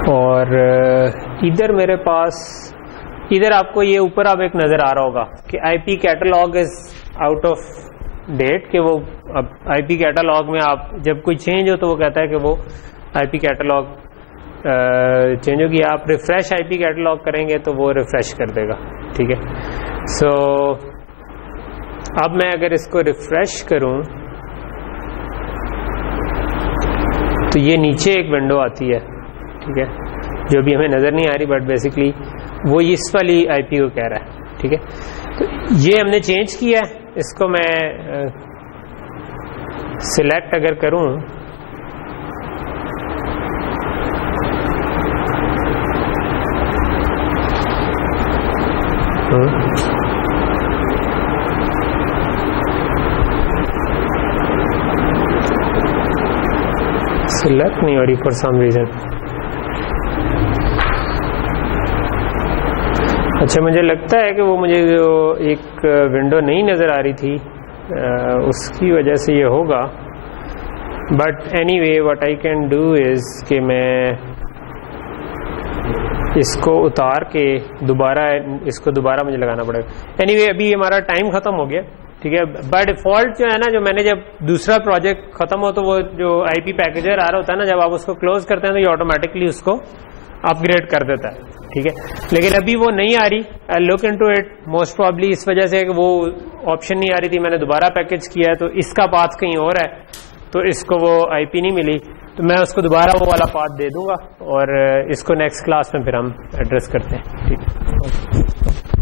और इधर मेरे पास, इधर आपको ये ऊपर अब एक नजर आ रहा होगा कि IP catalogue is out of date, कि वो अब आईपी कैटलॉग में आप जब कोई चेंज हो तो वो कहता है कि वो आईपी कैटलॉग चेंज होगी। आप रिफ्रेश आईपी कैटलॉग करेंगे तो वो रिफ्रेश कर देगा, ठीक है। सो अब मैं अगर इसको रिफ्रेश करूं तो ये नीचे एक विंडो आती है, ठीक है, जो भी हमें नजर नहीं आ रही, बट बेसिकली वो इस वाली आईपी को कह रहा है, ठीक है। तो ये हमने चेंज किया है। इसको मैं सिलेक्ट अगर करूं सिलेक्ट नहीं हो रही फॉर सम रीजन। अच्छा, मुझे लगता है कि वो मुझे जो एक विंडो नहीं नज़र आ रही थी उसकी वजह से ये होगा। But anyway what I can do is कि मैं इसको उतार के दोबारा मुझे लगाना पड़ेगा। एनीवे अभी हमारा टाइम ख़त्म हो गया, ठीक है। बाय डिफॉल्ट जो है ना, जो मैंने जब दूसरा प्रोजेक्ट खत्म हो तो वो जो आईपी पैकेजर आ रहा होता है ना, जब आप उसको क्लोज करते हैं तो ये ऑटोमेटिकली उसको अपग्रेड कर देता है, ठीक है। लेकिन अभी वो नहीं आ रही। I look into it, most probably इस वजह से कि वो ऑप्शन नहीं आ रही थी, मैंने दोबारा पैकेज किया है तो इसका पाथ कहीं और है, तो इसको वो आईपी नहीं मिली, तो मैं उसको दोबारा वो वाला पाथ दे दूंगा और इसको नेक्स्ट क्लास में फिर हम एड्रेस करते हैं, ठीक है।